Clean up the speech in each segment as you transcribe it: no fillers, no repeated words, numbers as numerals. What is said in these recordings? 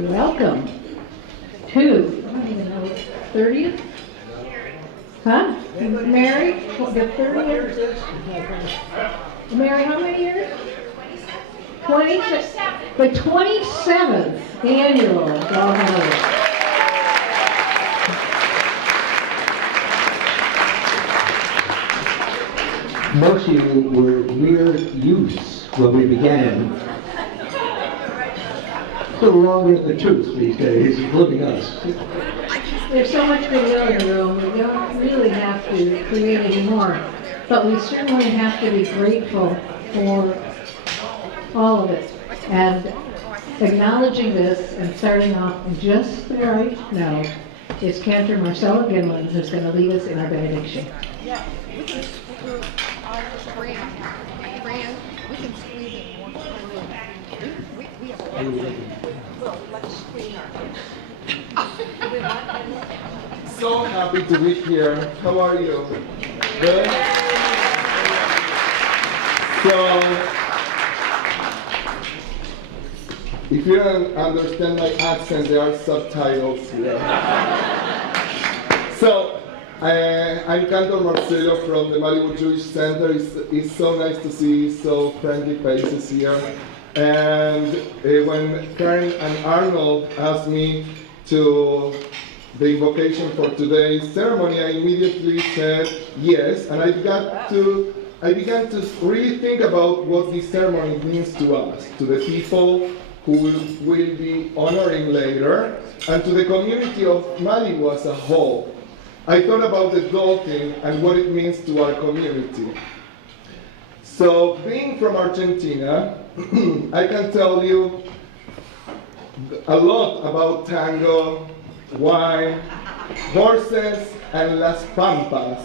Welcome to, I don't even know, 30th? Huh? Mary, the 30th? Mary, how many years? 27. The 27th annual Dolphin Awards. Most of you were mere youths when we began. It's a little longer than the truth these days, including us. There's so much goodwill in the room, we don't really have to create any more. But we certainly have to be grateful for all of it. And acknowledging this and starting off just the right note is Cantor Marcella Gimlin, who's going to lead us in our benediction. Yeah, we can we can squeeze in one. We have So happy to be here. How are you? Good? So, if you don't understand my accent, there are subtitles here. So, I'm Cantor Marcelo from the Malibu Jewish Center. It's so nice to see so friendly faces here. And when Karen and Arnold asked me to the invocation for today's ceremony, I immediately said yes, and I began to really think about what this ceremony means to us, to the people who will be honoring later, and to the community of Malibu as a whole. I thought about the dolphin and what it means to our community. So, being from Argentina, I can tell you a lot about tango, wine, horses, and Las Pampas.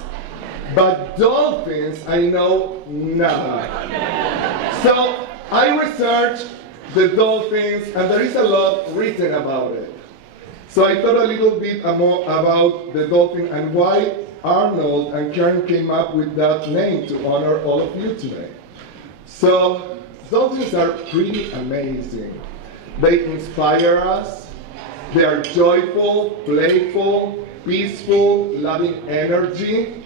But dolphins, I know nada. So I researched the dolphins, and there is a lot written about it. So I thought a little bit more about the dolphin and why Arnold and Karen came up with that name to honor all of you today. So dolphins are pretty amazing. They inspire us. They are joyful, playful, peaceful, loving energy.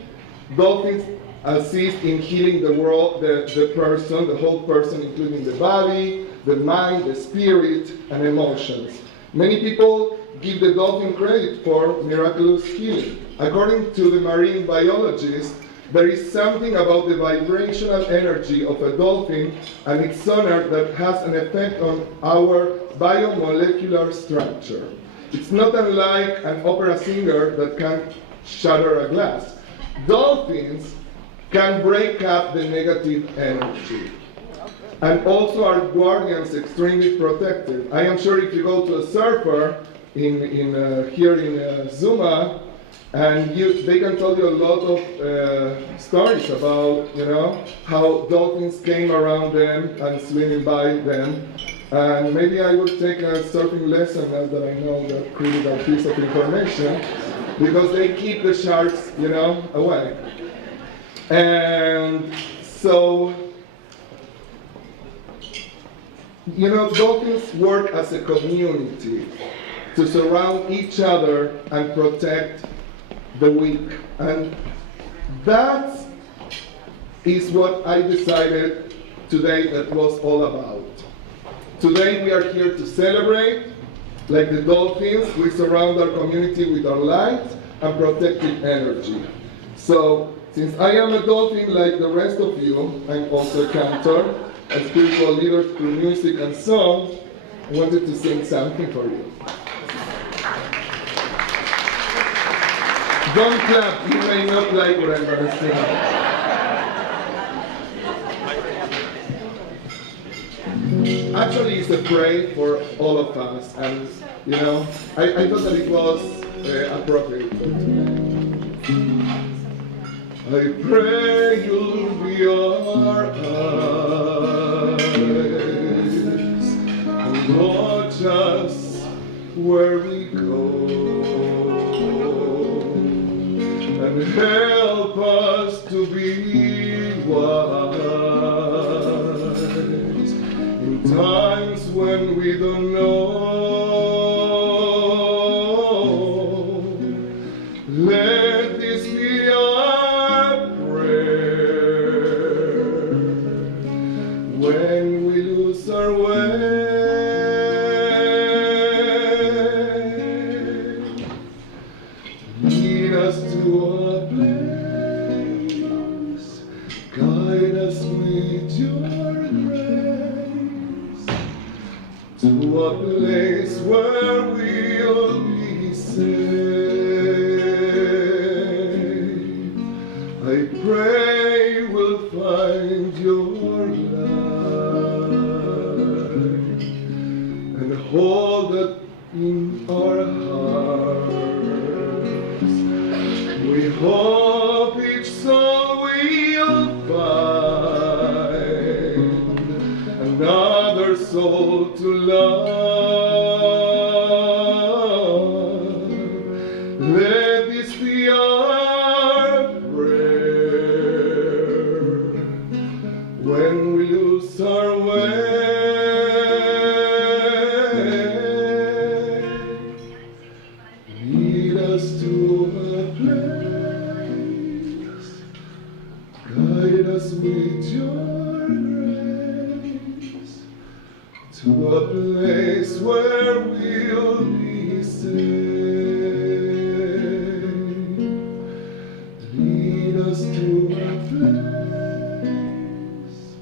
Dolphins assist in healing the world, the person, the whole person, including the body, the mind, the spirit, and emotions. Many people give the dolphin credit for miraculous healing. According to the marine biologist, there is something about the vibrational energy of a dolphin and its sonar that has an effect on our biomolecular structure. It's not unlike an opera singer that can shatter a glass. Dolphins can break up the negative energy and also are guardians, extremely protective. I am sure if you go to a surfer here in Zuma, and they can tell you a lot of stories about, how dolphins came around them and swimming by them. And maybe I will take a surfing lesson now that I know that critical piece of information, because they keep the sharks, away. And so, dolphins work as a community to surround each other and protect the weak. And that is what I decided today that was all about. Today we are here to celebrate. Like the dolphins, we surround our community with our light and protective energy. So, since I am a dolphin like the rest of you, I'm also a cantor, a spiritual leader through music and song. I wanted to sing something for you. Don't clap, you may not like what I'm going to sing. Actually, it's a prayer for all of us, and I thought that it was appropriate for today. I pray you'll be our eyes and watch us where we go, and help us to be wise in times when we don't know where we'll be safe. I pray we'll find your light and hold it in our hearts. We hope each soul will find another soul to love. Let this be our prayer when we lose our way. Lead us to a place, guide us with your grace, to a place where we'll be safe. Lead us to a place,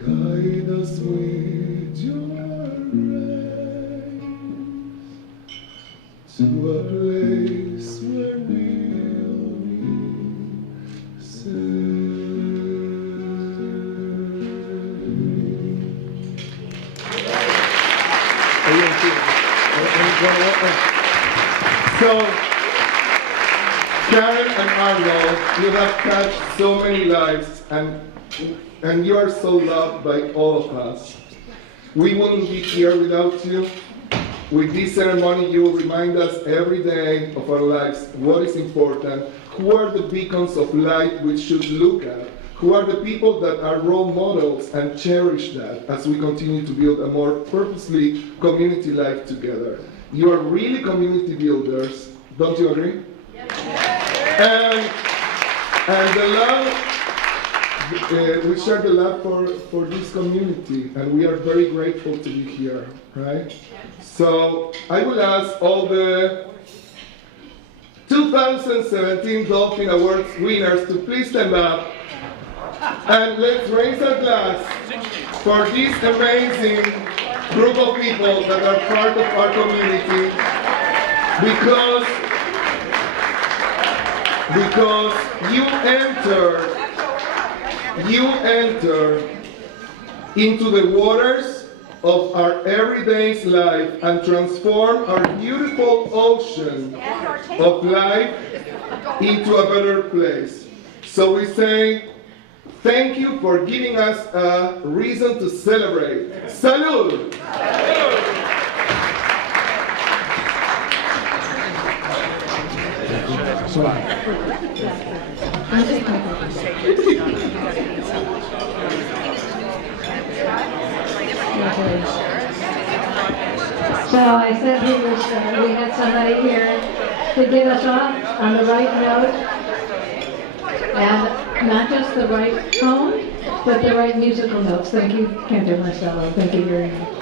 guide us with your grace, to a place where we'll be safe. So, Karen and Arnold, you have touched so many lives, and you are so loved by all of us. We wouldn't be here without you. With this ceremony, you will remind us every day of our lives what is important, who are the beacons of light we should look at, who are the people that are role models, and cherish that as we continue to build a more purposely community life together. You are really community builders, don't you agree? And the love, we share the love for this community, and we are very grateful to be here, right? So I will ask all the 2017 Dolphin Awards winners to please stand up, and let's raise a glass for this amazing group of people that are part of our community, because you enter into the waters of our everyday life and transform our beautiful ocean of life into a better place. So we say, thank you for giving us a reason to celebrate. Salud! So I said we had somebody here to get us off on the right note, and not just the right tone, but the right musical notes. Thank you, Cantor Marcello. Thank you very much.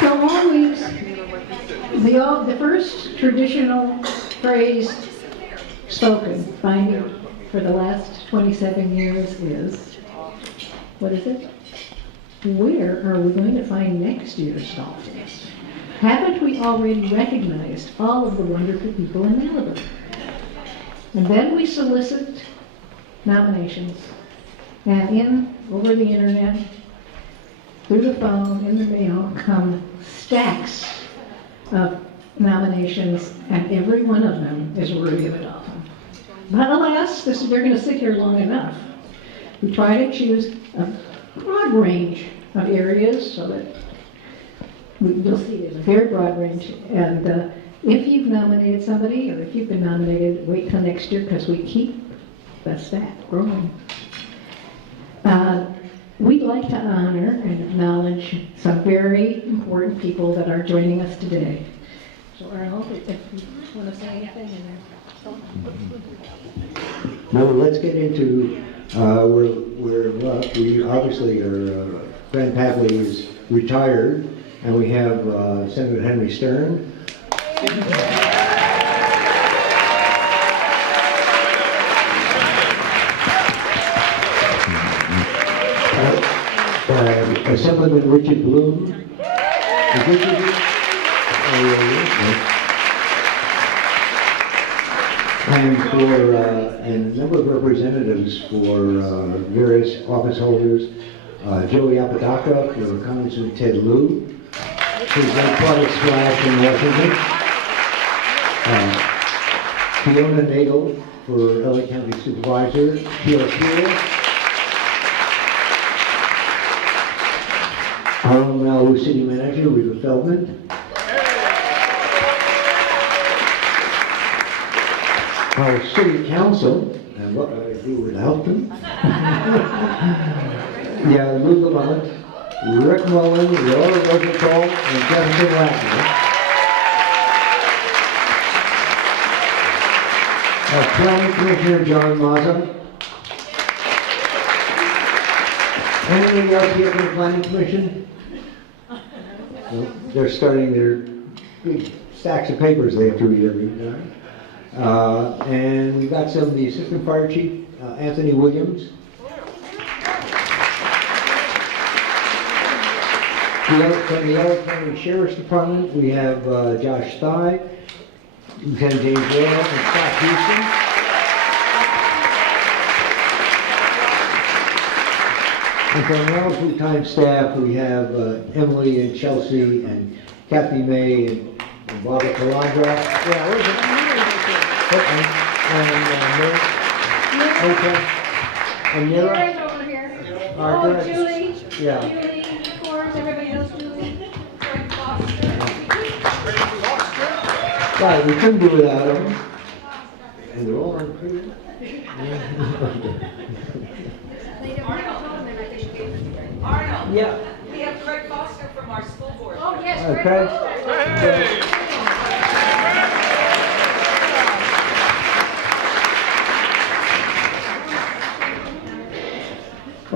So all weeks, the first traditional phrase spoken by for the last 27 years is, what is it? Where are we going to find next year's dolphins? Haven't we already recognized all of the wonderful people in Malibu? And then we solicit nominations, and over the internet, through the phone, in the mail, come stacks of nominations, and every one of them is worthy of a dolphin. But alas, we're going to sit here long enough. We try to choose a broad range of areas so that you'll see there's a very broad range. And if you've nominated somebody, or if you've been nominated, wait till next year, because we keep the stack growing. We'd like to honor and acknowledge some very important people that are joining us today. So Arnold, if you want to say anything in there. Now let's get into we obviously are Fran Pavley is retired, and we have Senator Henry Stern. Assemblyman Richard Bloom. Is Richard here? Oh, yeah. And and a number of representatives for various office holders. Joey Apodaca for Congressman Ted Lieu, who's made quite a splash in Washington. Fiona Nagel for LA County Supervisor. Sheila Keel. Harlem Malibu City Manager Rita Feldman. Our City Council, and what would I do without them? Yeah, Lou Lamont, Rick Mullen, Laura Rosenthal, and Jefferson Wagner. Planning Commissioner John Mazza. Anybody else here from the Planning Commission? No, they're starting their big stacks of papers they have to read every time. And we've got some of the Assistant Fire Chief, Anthony Williams. From the LA County Sheriff's Department, we have Josh Thye, Lieutenant James Whale, and Scott Houston. And from the Malibu Times staff, we have Emily and Chelsea and Kathy May and Barbara Calandra. Yeah, where's it? And Mira. Mira's over here. Oh, Oh, Julie. Yeah. Julie, of course, everybody knows Julie. Frank Foster. Right, we couldn't do without them. And they're all on pretty. Arnold. Yeah. We have Craig Foster from our school board. Oh, yes, Okay.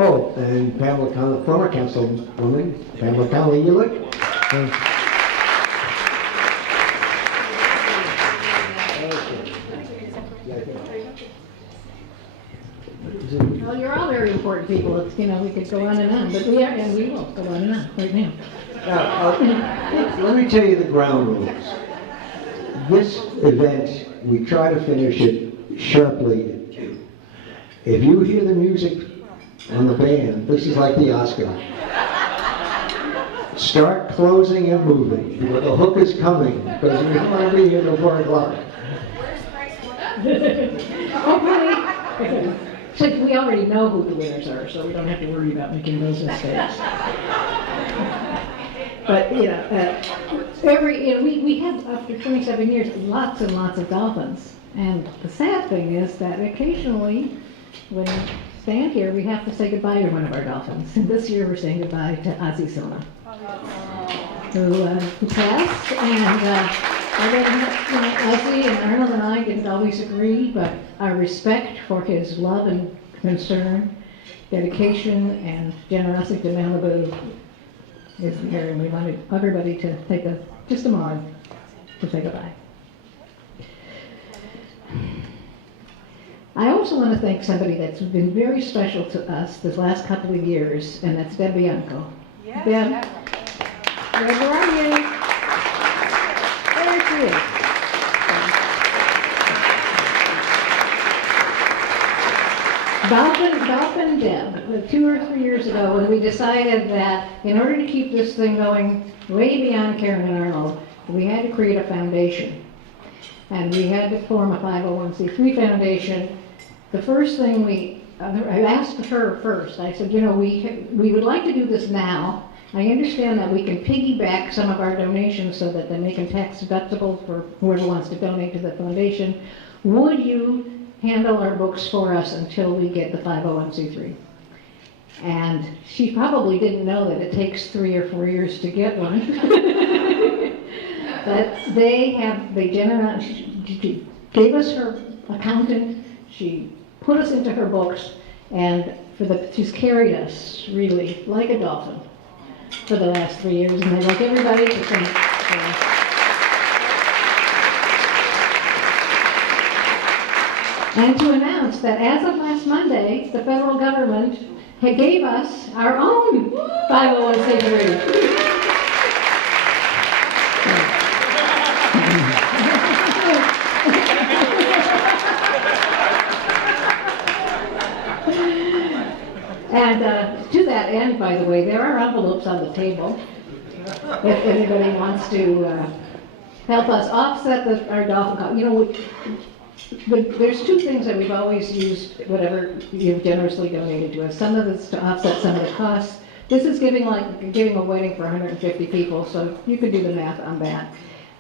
Oh, and Pamela Connolly, former councilwoman, Pamela Connolly Ulick. Well, you're all very important people. It's, you know, we could go on and on, but we are, and we will go on and on right now. Now, let me tell you the ground rules. This event, we try to finish it sharply. If you hear the music on the band, this is like the Oscar. Start closing and moving. The hook is coming, because we don't want to be here till 4 o'clock. Oh, really? So we already know who the winners are, so we don't have to worry about making those mistakes. But, you know, we have, after 27 years, lots and lots of dolphins. And the sad thing is that occasionally, when we stand here, we have to say goodbye to one of our dolphins. And this year, we're saying goodbye to Ozzy Sona, who passed. And Ozzy and Arnold and I didn't always agree, but our respect for his love and concern, dedication, and generosity to Malibu is there, and we wanted everybody to take just a moment to say goodbye. I also want to thank somebody that's been very special to us this last couple of years, and that's Deb Bianco. Yes. Deb, where are you? There she is. Dolphin Deb, 2 or 3 years ago, when we decided that in order to keep this thing going way beyond Karen and Arnold, we had to create a foundation. And we had to form a 501c3 foundation. The first thing I asked her first, I said, you know, we would like to do this now. I understand that we can piggyback some of our donations so that they make them tax deductible for whoever wants to donate to the foundation. Would you handle our books for us until we get the 501c3? And she probably didn't know that it takes 3 or 4 years to get one. But they she gave us her accountant, she put us into her books, and she's carried us really like a dolphin for the last 3 years, and I'd like everybody to thank her. And to announce that as of last Monday, the federal government gave us our own 501c3. And to that end, by the way, there are envelopes on the table. If anybody wants to help us offset our dolphin cost. You know, there's two things that we've always used, whatever you've generously donated to us. Some of it's to offset some of the costs. This is giving a wedding for 150 people, so you could do the math on that.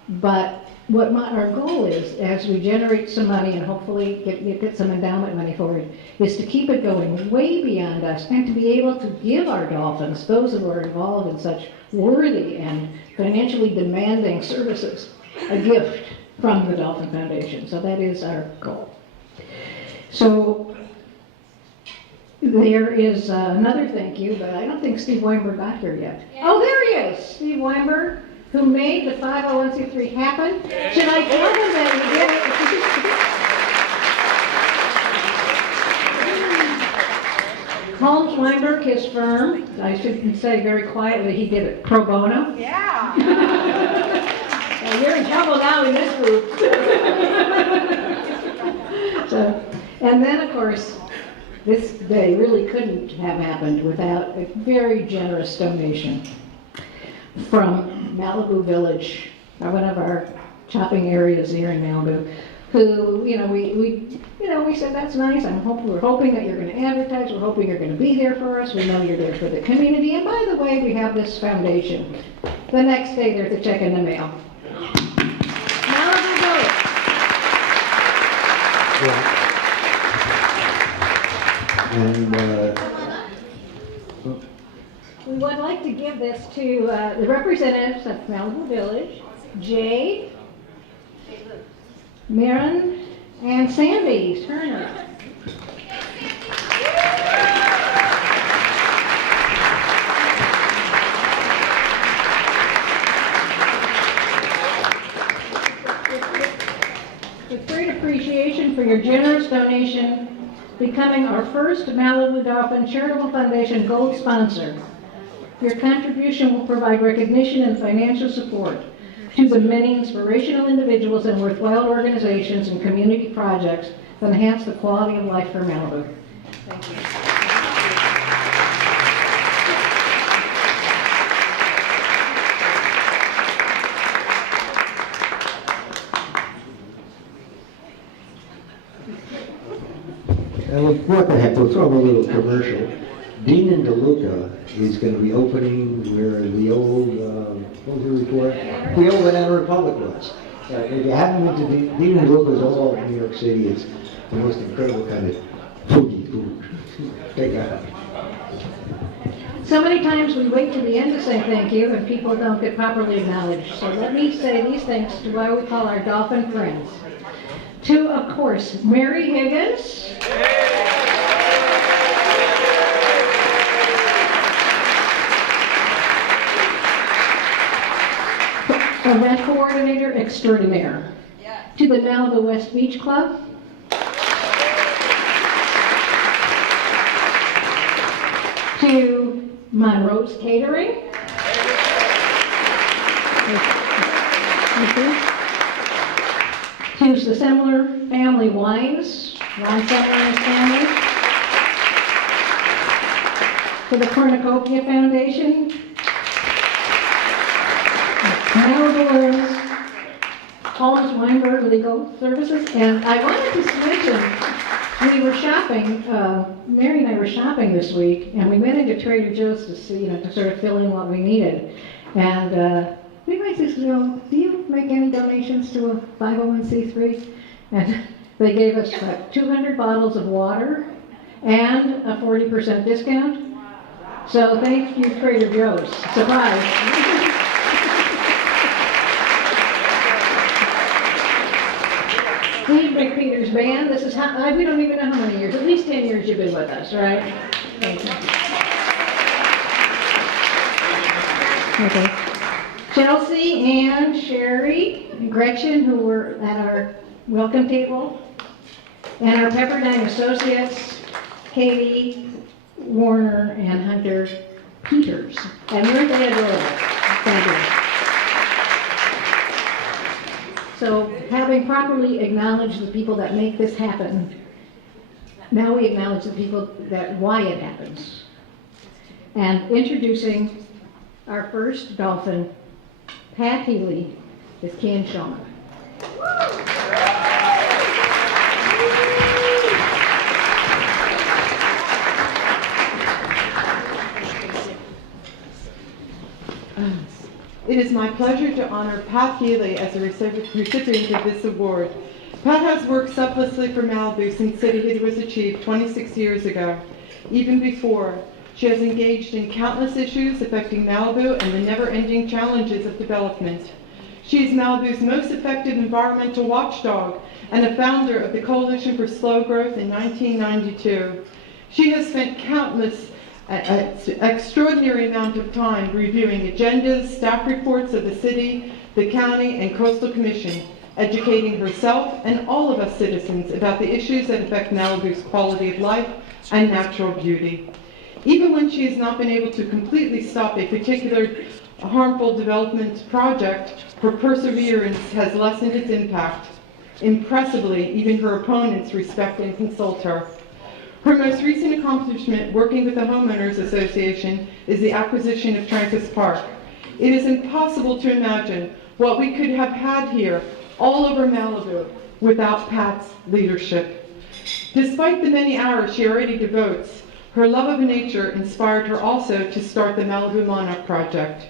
But what our goal is, as we generate some money and hopefully get some endowment money for it, is to keep it going way beyond us and to be able to give our dolphins, those who are involved in such worthy and financially demanding services, a gift from the Dolphin Foundation. So that is our goal. So there is another thank you, but I don't think Steve Weinberg got here yet. Oh, there he is, Steve Weinberg, who made the 501c3 happen. Should I tell him that he did it? Holmes Weinberg, his firm, I should say very quietly, he did it pro bono. Yeah. Well, you're in trouble now in this group. So, and then of course, this day really couldn't have happened without a very generous donation from Malibu Village, one of our shopping areas here in Malibu, who, we said, that's nice, we're hoping that you're going to advertise, we're hoping you're going to be there for us, we know you're there for the community, and by the way, we have this foundation. The next day, there's a check in the mail. Malibu Village. And We would like to give this to the representatives of Malibu Village, Jade, Maren, and Sandy Turner. With great appreciation for your generous donation, becoming our first Malibu Dolphin Charitable Foundation Gold sponsor. Your contribution will provide recognition and financial support to the many inspirational individuals and worthwhile organizations and community projects that enhance the quality of life for Malibu. Thank you. what the heck, we'll throw a little commercial. Dean and DeLuca is going to be opening where the old, what was it before? The old Banana Republic was. If you haven't been to Dean and DeLuca is all over New York City. It's the most incredible kind of food. Take that out. So many times we wait to the end to say thank you and people don't get properly acknowledged. So let me say these thanks to what we call our dolphin friends. To, of course, Mary Higgins. Event coordinator extraordinaire. Yeah. To the Malibu West Beach Club. To Monroe's Catering. To the Semler Family Wines, Ron Semler and his family. To the Cornucopia Foundation. Malibu Holmes Weinberg Legal Services. And I wanted to mention, we were shopping, Mary and I were shopping this week, and we went into Trader Joe's to see, to sort of fill in what we needed. And we might just go, do you make any donations to a 501c3? And they gave us 200 bottles of water and a 40% discount. So thank you, Trader Joe's. Surprise. Steve McPeter's band, this is how, we don't even know how many years, at least 10 years you've been with us, right? Thank you. Okay. Chelsea, Ann, Sherry, and Gretchen, who were at our welcome table, and our Pepperdine Associates, Katie, Warner and Hunter Peters. And weren't they adorable? Thank you. So having properly acknowledged the people that make this happen, now we acknowledge the people why it happens. And introducing our first dolphin, Pat Healy, is Ken Shulman. It is my pleasure to honor Pat Healy as the recipient of this award. Pat has worked selflessly for Malibu since cityhood was achieved 26 years ago. Even before, she has engaged in countless issues affecting Malibu and the never-ending challenges of development. She is Malibu's most effective environmental watchdog and a founder of the Coalition for Slow Growth in 1992. She has spent extraordinary amount of time reviewing agendas, staff reports of the city, the county, and coastal commission, educating herself and all of us citizens about the issues that affect Malibu's quality of life and natural beauty. Even when she has not been able to completely stop a particular harmful development project, her perseverance has lessened its impact. Impressively, even her opponents respect and consult her. Her most recent accomplishment working with the Homeowners Association is the acquisition of Trancas Park. It is impossible to imagine what we could have had here all over Malibu without Pat's leadership. Despite the many hours she already devotes, her love of nature inspired her also to start the Malibu Monarch Project.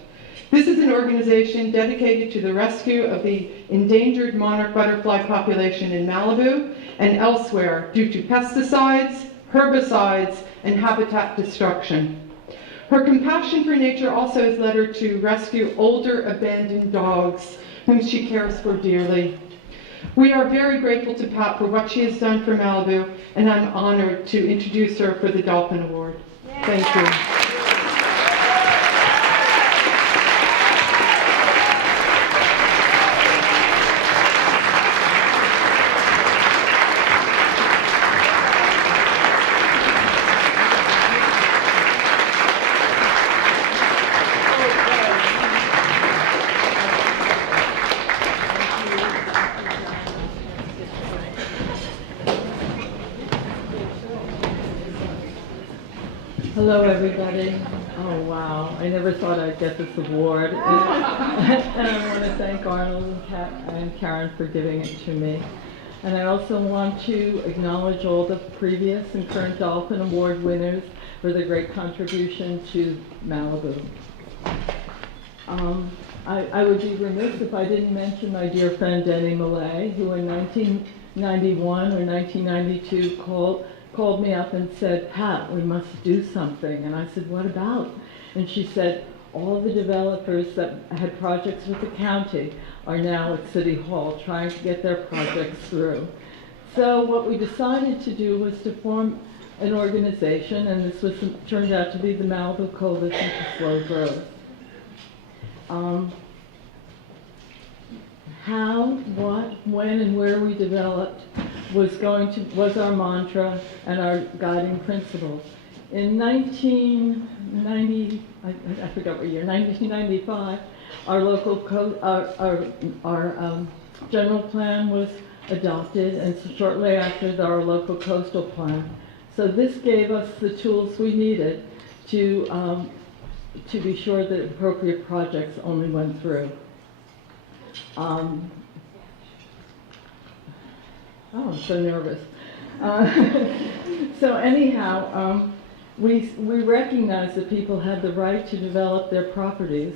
This is an organization dedicated to the rescue of the endangered monarch butterfly population in Malibu and elsewhere due to pesticides, herbicides, and habitat destruction. Her compassion for nature also has led her to rescue older abandoned dogs whom she cares for dearly. We are very grateful to Pat for what she has done for Malibu, and I'm honored to introduce her for the Dolphin Award. Thank you. Hello, everybody. Oh, wow. I never thought I'd get this award. And I want to thank Arnold and Karen for giving it to me. And I also want to acknowledge all the previous and current Dolphin Award winners for their great contribution to Malibu. I would be remiss if I didn't mention my dear friend Denny Millay, who in 1991 or 1992 called me up and said, "Pat, we must do something." And I said, "What about?" And she said, "All the developers that had projects with the county are now at City Hall trying to get their projects through." So what we decided to do was to form an organization, and this turned out to be the Malibu Coalition for Slow Growth. How, what, when, and where we developed was our mantra and our guiding principles. In 1990, I forgot what year, 1995, our local general plan was adopted, and shortly after our local coastal plan. So this gave us the tools we needed to be sure that appropriate projects only went through. Oh, I'm so nervous. So anyhow, we recognize that people have the right to develop their properties,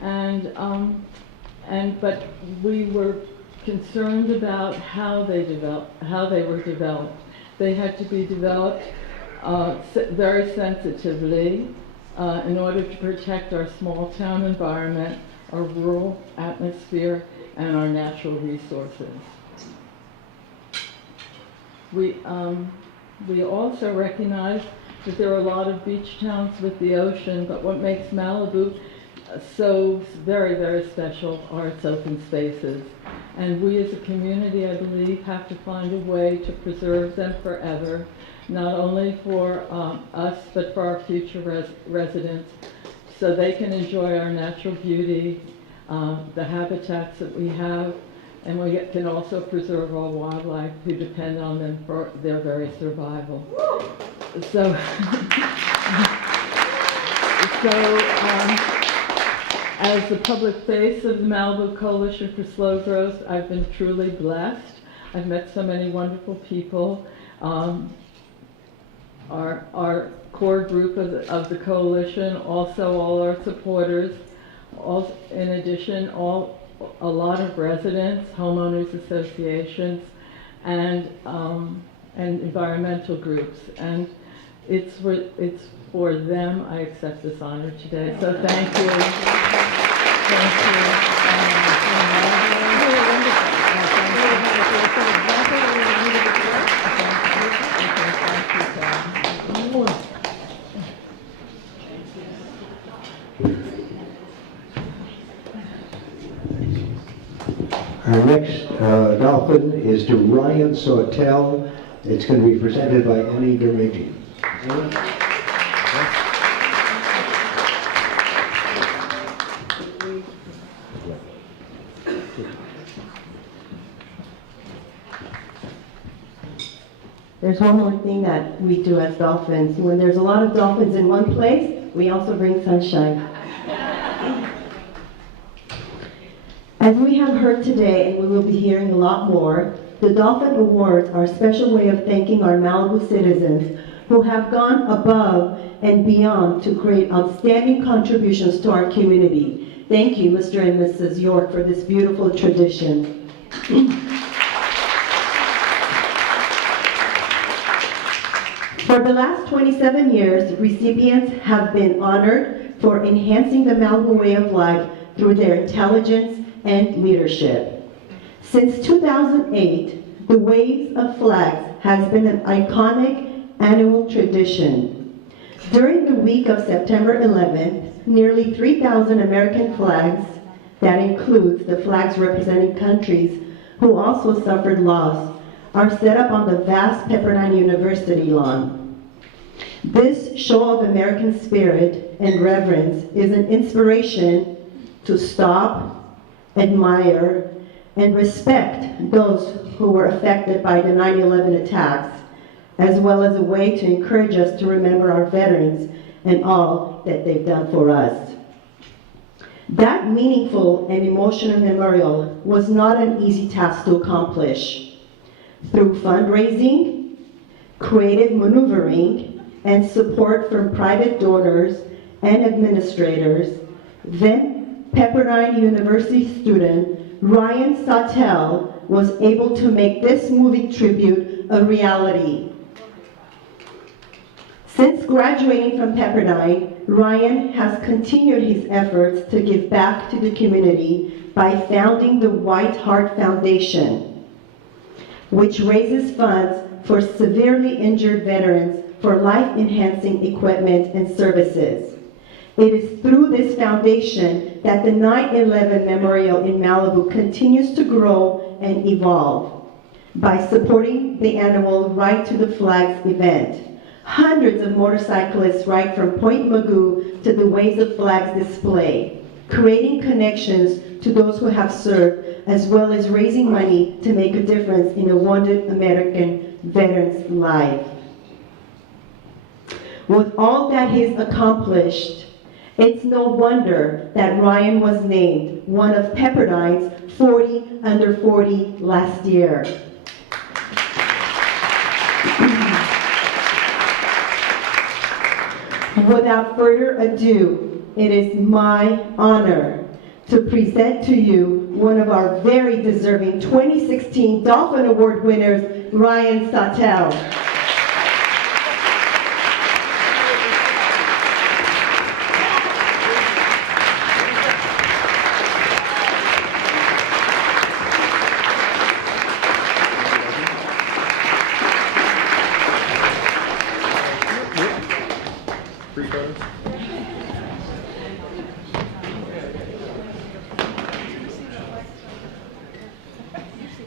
but we were concerned about how they were developed. They had to be developed very sensitively in order to protect our small town environment, our rural atmosphere, and our natural resources. We also recognize that there are a lot of beach towns with the ocean, but what makes Malibu so very, very special are its open spaces. And we as a community, I believe, have to find a way to preserve them forever not only for us, but for our future residents, so they can enjoy our natural beauty, the habitats that we have, and we can also preserve our wildlife who depend on them for their very survival. So, as the public face of the Malibu Coalition for Slow Growth, I've been truly blessed. I've met so many wonderful people. Our core group of the coalition, also all our supporters, in addition, a lot of residents, homeowners associations, and environmental groups. And it's for them I accept this honor today. So thank you. Thank you. Our next dolphin is to Ryan Sawtelle. It's going to be presented by Annie Dermigi. There's one more thing that we do as dolphins. When there's a lot of dolphins in one place, we also bring sunshine. As we have heard today, and we will be hearing a lot more, the Dolphin Awards are a special way of thanking our Malibu citizens who have gone above and beyond to create outstanding contributions to our community. Thank you, Mr. and Mrs. York, for this beautiful tradition. For the last 27 years, recipients have been honored for enhancing the Malibu way of life through their intelligence and leadership. Since 2008, the Waves of Flags has been an iconic annual tradition. During the week of September 11th, nearly 3,000 American flags, that includes the flags representing countries who also suffered loss, are set up on the vast Pepperdine University lawn. This show of American spirit and reverence is an inspiration to stop, admire, and respect those who were affected by the 9/11 attacks, as well as a way to encourage us to remember our veterans and all that they've done for us. That meaningful and emotional memorial was not an easy task to accomplish. Through fundraising, creative maneuvering, and support from private donors and administrators, then Pepperdine University student Ryan Sawtelle was able to make this moving tribute a reality. Since graduating from Pepperdine, Ryan has continued his efforts to give back to the community by founding the White Heart Foundation, which raises funds for severely injured veterans for life-enhancing equipment and services. It is through this foundation that the 9/11 Memorial in Malibu continues to grow and evolve. By supporting the annual Ride to the Flags event, hundreds of motorcyclists ride from Point Magoo to the Waves of Flags display, creating connections to those who have served, as well as raising money to make a difference in a wounded American veteran's life. With all that he's accomplished, it's no wonder that Ryan was named one of Pepperdine's 40 under 40 last year. Without further ado, it is my honor to present to you one of our very deserving 2016 Dolphin Award winners, Ryan Sawtelle.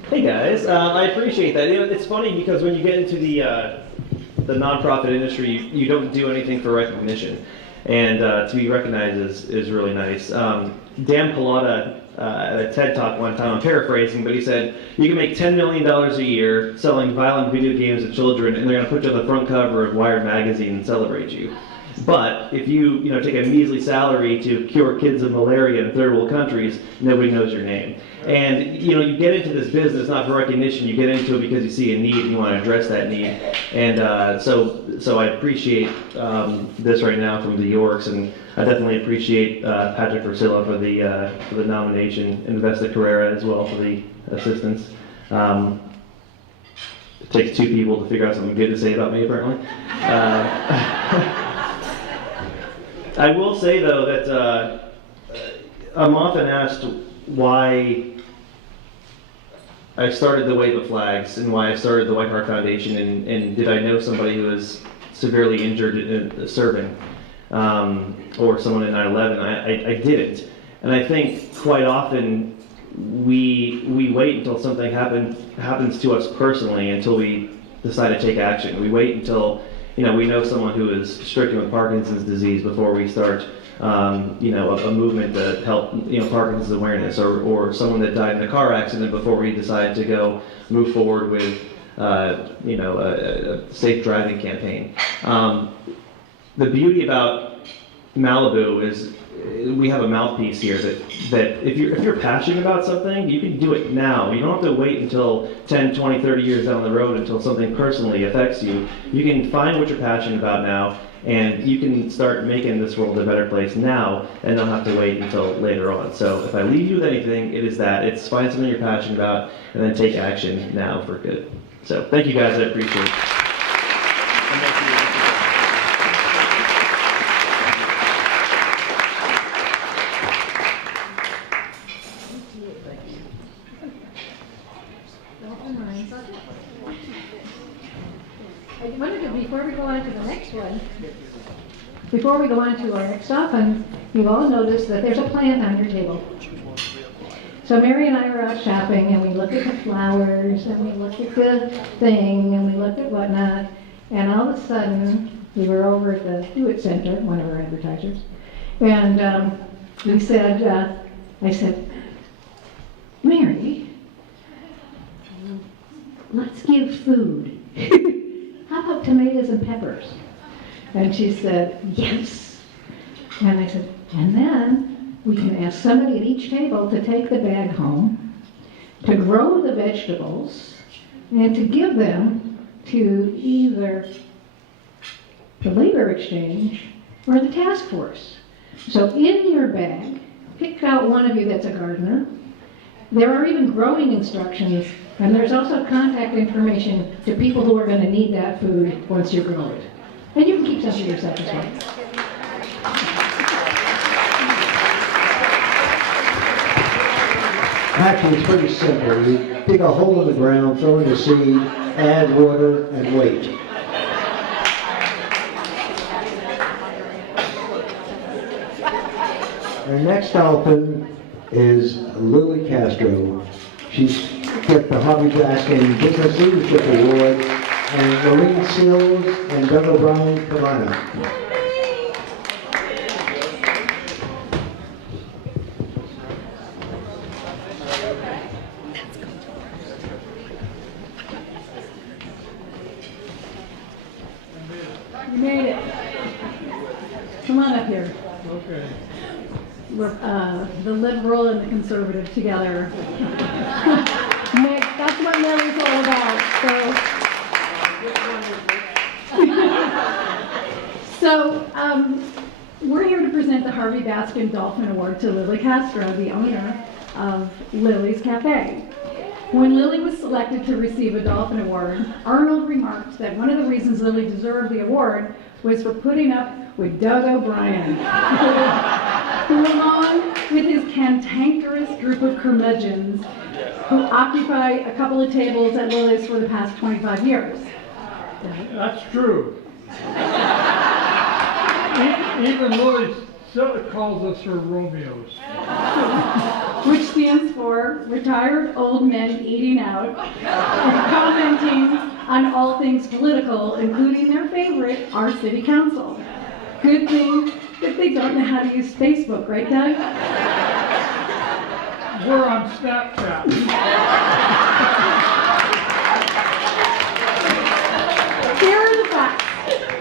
Hey guys, I appreciate that. You know, it's funny because when you get into the the nonprofit industry, you don't do anything for recognition. And to be recognized is really nice. Dan Pallotta, at a TED Talk one time, I'm paraphrasing, but he said, you can make $10 million a year selling violent video games to children, and they're going to put you on the front cover of Wired magazine and celebrate you. But if you take a measly salary to cure kids of malaria in third world countries, nobody knows your name. And you get into this business not for recognition. You get into it because you see a need and you want to address that need. And so I appreciate this right now from the Yorks, and I definitely appreciate Patrick Priscilla for the nomination, and Vesta Carrera as well for the assistance. It takes two people to figure out something good to say about me, apparently. I will say, though, that I'm often asked why I started the Wave of Flags and why I started the White Heart Foundation, and did I know somebody who was severely injured in serving, or someone in 9/11. I didn't. And I think quite often we wait until something happens to us personally until we decide to take action. We wait until we know someone who is stricken with Parkinson's disease before we start, a movement to help, Parkinson's awareness, or someone that died in a car accident before we decide to go move forward with, a safe driving campaign. The beauty about Malibu is we have a mouthpiece here that if you're passionate about something, you can do it now. You don't have to wait until 10, 20, 30 years down the road until something personally affects you. You can find what you're passionate about now, and you can start making this world a better place now, and don't have to wait until later on. So if I leave you with anything, it is that. It's find something you're passionate about, and then take action now for good. So thank you guys, I appreciate it. Before we go on to our next Dolphin, you've all noticed that there's a plant on your table. So Mary and I were out shopping, and we looked at the flowers, and we looked at the thing, and we looked at whatnot, and all of a sudden, we were over at the Do It Center, one of our advertisers, and we said, I said, Mary, let's give food. How about tomatoes and peppers? And she said, yes. And I said, and then we can ask somebody at each table to take the bag home, to grow the vegetables, and to give them to either the labor exchange or the task force. So in your bag, pick out one of you that's a gardener. There are even growing instructions, and there's also contact information to people who are going to need that food once you grow it. And you can keep some for yourself as well. Actually, it's pretty simple. You dig a hole in the ground, throw in the seed, add water, and wait. Our next dolphin is Lily Castro. She's got the Harvey Baskin Business Leadership Award, and Lorraine Sills and Doug O'Brien Carolina. You made it. Come on up here. Okay. We're the liberal and the conservative together. That's what Lily's all about. So we're here to present the Harvey Baskin Dolphin Award to Lily Castro, the owner of Lily's Cafe. When Lily was selected to receive a Dolphin Award, Arnold remarked that one of the reasons Lily deserved the award was for putting up with Doug O'Brien, who along with his cantankerous group of curmudgeons who occupy a couple of tables at Lily's for the past 25 years. That's true. Even Lily calls us her Romeos. Which stands for Retired Old Men Eating Out, and commenting on all things political, including their favorite, our city council. Good thing that they don't know how to use Facebook, right, Doug? We're on Snapchat. Here are the facts.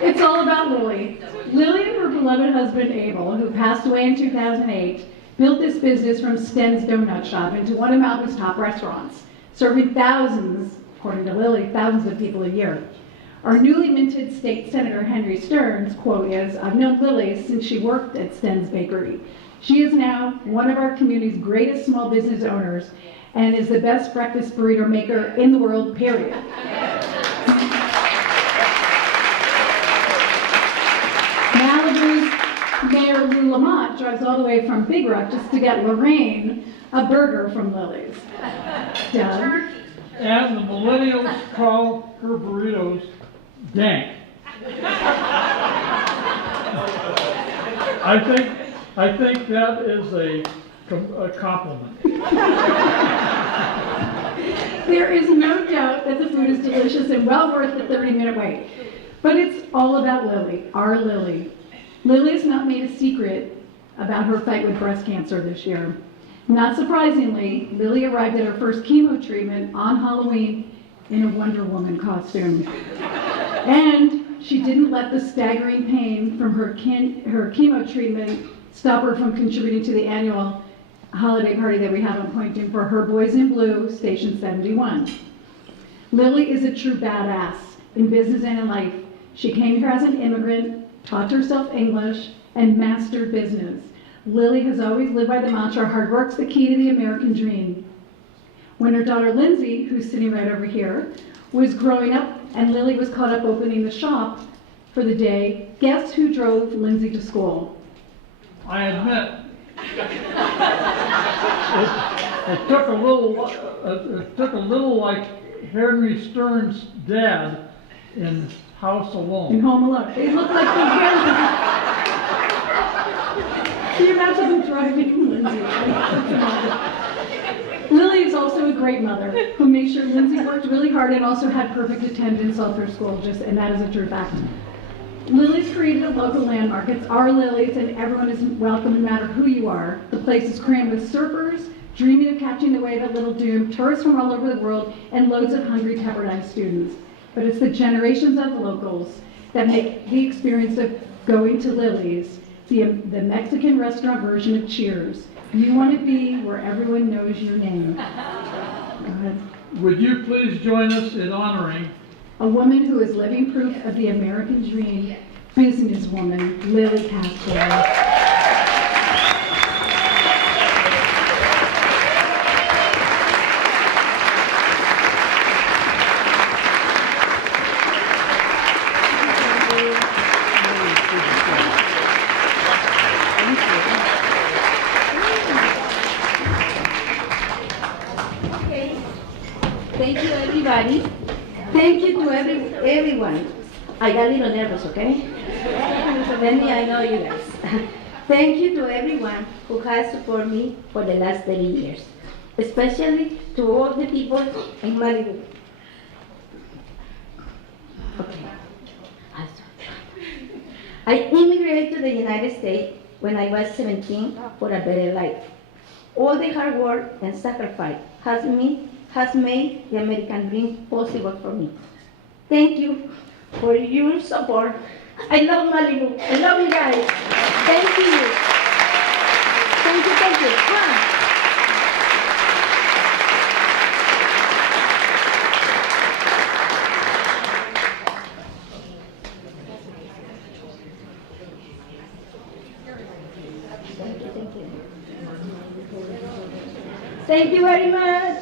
It's all about Lily. Lily and her beloved husband Abel, who passed away in 2008, built this business from Sten's Donut Shop into one of Malibu's top restaurants, serving thousands, according to Lily, thousands of people a year. Our newly minted state senator Henry Stearns quote is, "I've known Lily since she worked at Sten's Bakery. She is now one of our community's greatest small business owners and is the best breakfast burrito maker in the world, period." Malibu's Mayor Lou Lamont drives all the way from Big Rock just to get Lorraine a burger from Lily's. Doug? And the millennials call her burritos dank. I think that is a compliment. There is no doubt that the food is delicious and well worth the 30-minute wait. But it's all about Lily, our Lily. Lily has not made a secret about her fight with breast cancer this year. Not surprisingly, Lily arrived at her first chemo treatment on Halloween in a Wonder Woman costume. And she didn't let the staggering pain from her chemo treatment stop her from contributing to the annual holiday party that we have on Poynton for her Boys in Blue, Station 71. Lily is a true badass in business and in life. She came here as an immigrant, taught herself English, and mastered business. Lily has always lived by the mantra, hard work's the key to the American dream. When her daughter Lindsay, who's sitting right over here, was growing up and Lily was caught up opening the shop for the day, guess who drove Lindsay to school? I admit, it took a little like Henry Stearns' dad in House In Alone. Home Alone. They look like the parents. Can you imagine them driving Lindsay? Lily is also a great mother who made sure Lindsay worked really hard and also had perfect attendance all through school, and that is a true fact. Lily's created a local landmark. It's our Lily's, and everyone is welcome no matter who you are. The place is crammed with surfers, dreaming of catching the wave at Little Doom, tourists from all over the world, and loads of hungry Pepperdine students. But it's the generations of locals that make the experience of going to Lily's the Mexican restaurant version of Cheers. You want to be where everyone knows your name. Go ahead. Would you please join us in honoring A woman who is living proof of the American dream, businesswoman Lily Castro. Thank you, everybody. Thank you to everyone. I got a little nervous, okay? Let me, I know you guys. Thank you to everyone who has supported me for the last 30 years, especially to all the people in Malibu. Okay. I immigrated to the United States when I was 17 for a better life. All the hard work and sacrifice has made the American dream possible for me. Thank you for your support. I love Malibu. I love you guys. Thank you. Thank you, thank you. Come on. Thank you very much.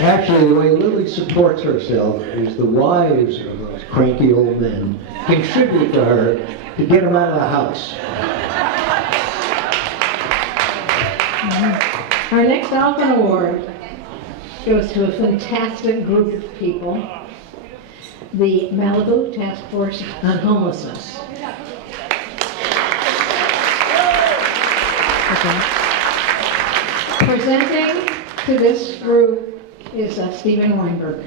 Actually, the way Lily supports herself is the wives of those cranky old men contribute to her to get them out of the house. Our next Dolphin Award goes to a fantastic group of people. the Malibu Task Force on Homelessness. Okay. Presenting to this group is Stephen Weinberg.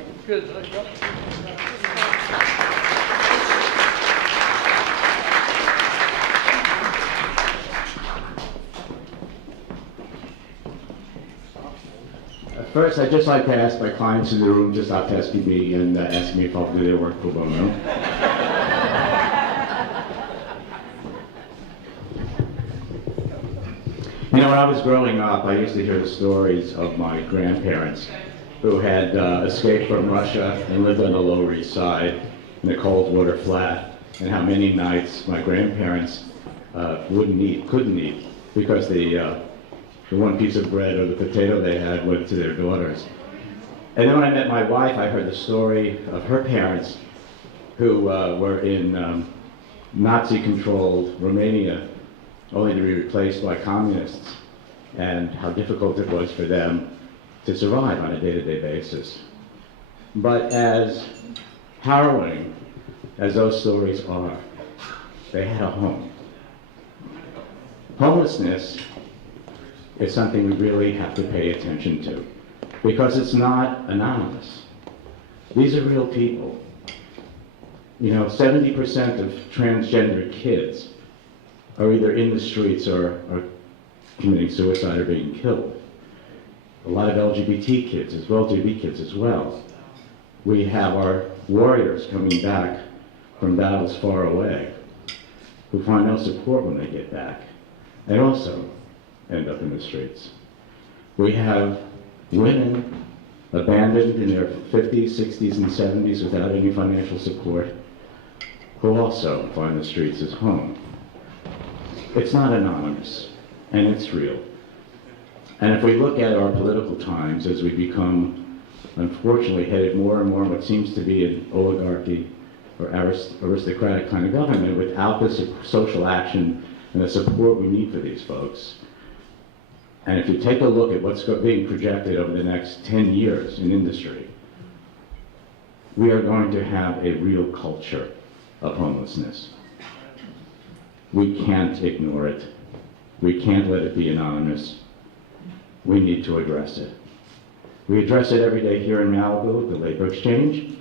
First, I'd just like to ask my clients in the room to stop testing me and asking me if I'll do their work pro bono. You know, when I was growing up, I used to hear the stories of my grandparents who had escaped from Russia and lived on the Lower East Side in a cold water flat, and how many nights my grandparents couldn't eat, because the one piece of bread or the potato they had went to their daughters. And then when I met my wife, I heard the story of her parents who were in Nazi-controlled Romania, only to be replaced by communists, and how difficult it was for them to survive on a day-to-day basis. But as harrowing as those stories are, they had a home. Homelessness is something we really have to pay attention to, because it's not anonymous. These are real people. You know, 70% of transgender kids are either in the streets or are committing suicide or being killed. A lot of LGBT kids as well, LGBT kids as well. We have our warriors coming back from battles far away who find no support when they get back, and also end up in the streets. We have women abandoned in their 50s, 60s, and 70s without any financial support, who also find the streets as home. It's not anonymous, and it's real. And if we look at our political times as we become, unfortunately, headed more and more in what seems to be an oligarchy or aristocratic kind of government without the social action and the support we need for these folks. And if you take a look at what's being projected over the next 10 years in industry, we are going to have a real culture of homelessness. We can't ignore it. We can't let it be anonymous. We need to address it. We address it every day here in Malibu at the Labor Exchange,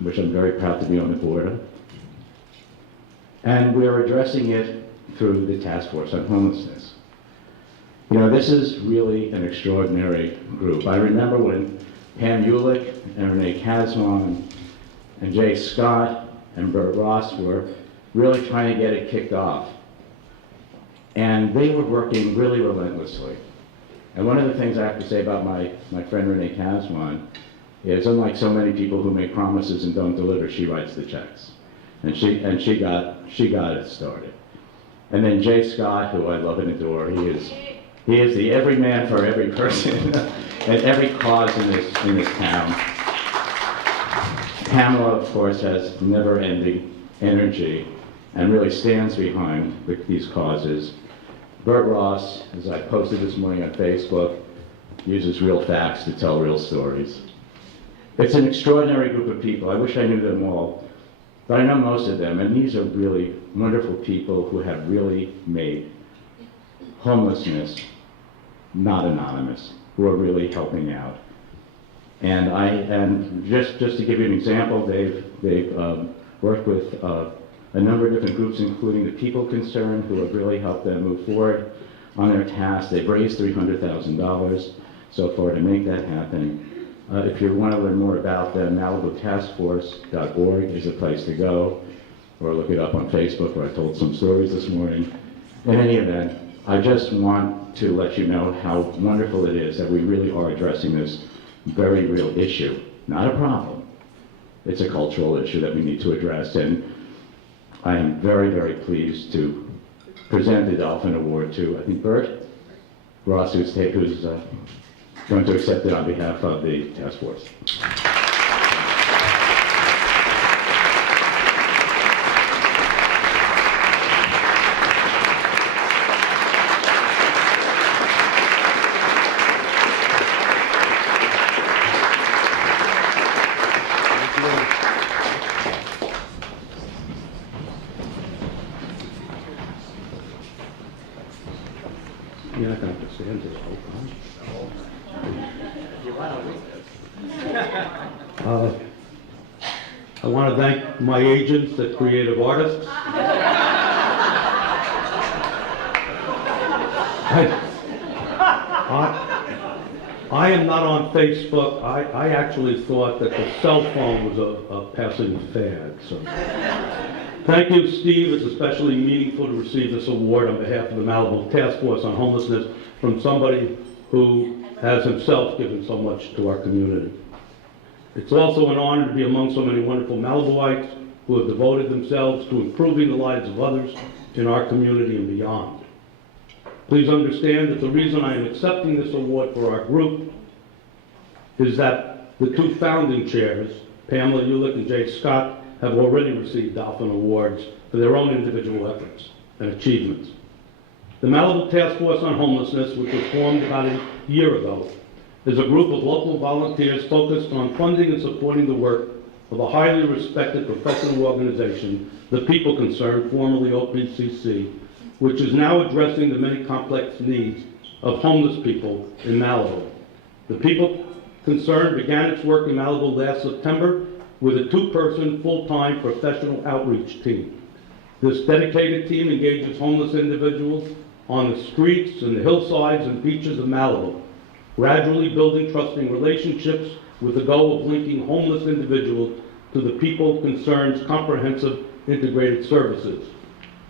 which I'm very proud to be on the board of. And we are addressing it through the Task Force on Homelessness. You know, this is really an extraordinary group. I remember when Pam Ulick and Renee Kazwan and Jay Scott and Bert Ross were really trying to get it kicked off. And they were working really relentlessly. And one of the things I have to say about my friend Renee Kazwan is, unlike so many people who make promises and don't deliver, she writes the checks. And she got it started. And then Jay Scott, who I love and adore, he is the everyman for every person and every cause in this town. Pamela, of course, has never-ending energy and really stands behind these causes. Bert Ross, as I posted this morning on Facebook, uses real facts to tell real stories. It's an extraordinary group of people. I wish I knew them all, but I know most of them, and these are really wonderful people who have really made homelessness not anonymous, who are really helping out. And just to give you an example, they've worked with a number of different groups, including the People Concerned, who have really helped them move forward on their task. They've raised $300,000 so far to make that happen. If you want to learn more about them, MalibuTaskForce.org is a place to go, or look it up on Facebook, where I told some stories this morning. In any event, I just want to let you know how wonderful it is that we really are addressing this very real issue. Not a problem. It's a cultural issue that we need to address, and I am very, very pleased to present the Dolphin Award to, I think, Bert Ross, who's going to accept it on behalf of the task force. have to stand here the whole time. I want to thank my agents at Creative Artists. I am not on Facebook. I actually thought that the cell phone was a passing fad. So, thank you, Steve. It's especially meaningful to receive this award on behalf of the Malibu Task Force on Homelessness from somebody who has himself given so much to our community. It's also an honor to be among so many wonderful Malibuites who have devoted themselves to improving the lives of others in our community and beyond. Please understand that the reason I am accepting this award for our group is that the two founding chairs, Pamela Ulick and Jay Scott, have already received Dolphin Awards for their own individual efforts and achievements. The Malibu Task Force on Homelessness, which was formed about a year ago, is a group of local volunteers focused on funding and supporting the work of a highly respected professional organization, the People Concern, formerly OPCC, which is now addressing the many complex needs of homeless people in Malibu. The People Concern began its work in Malibu last September with a two-person, full-time professional outreach team. This dedicated team engages homeless individuals on the streets and the hillsides and beaches of Malibu, gradually building trusting relationships with the goal of linking homeless individuals to the People Concern's comprehensive integrated services.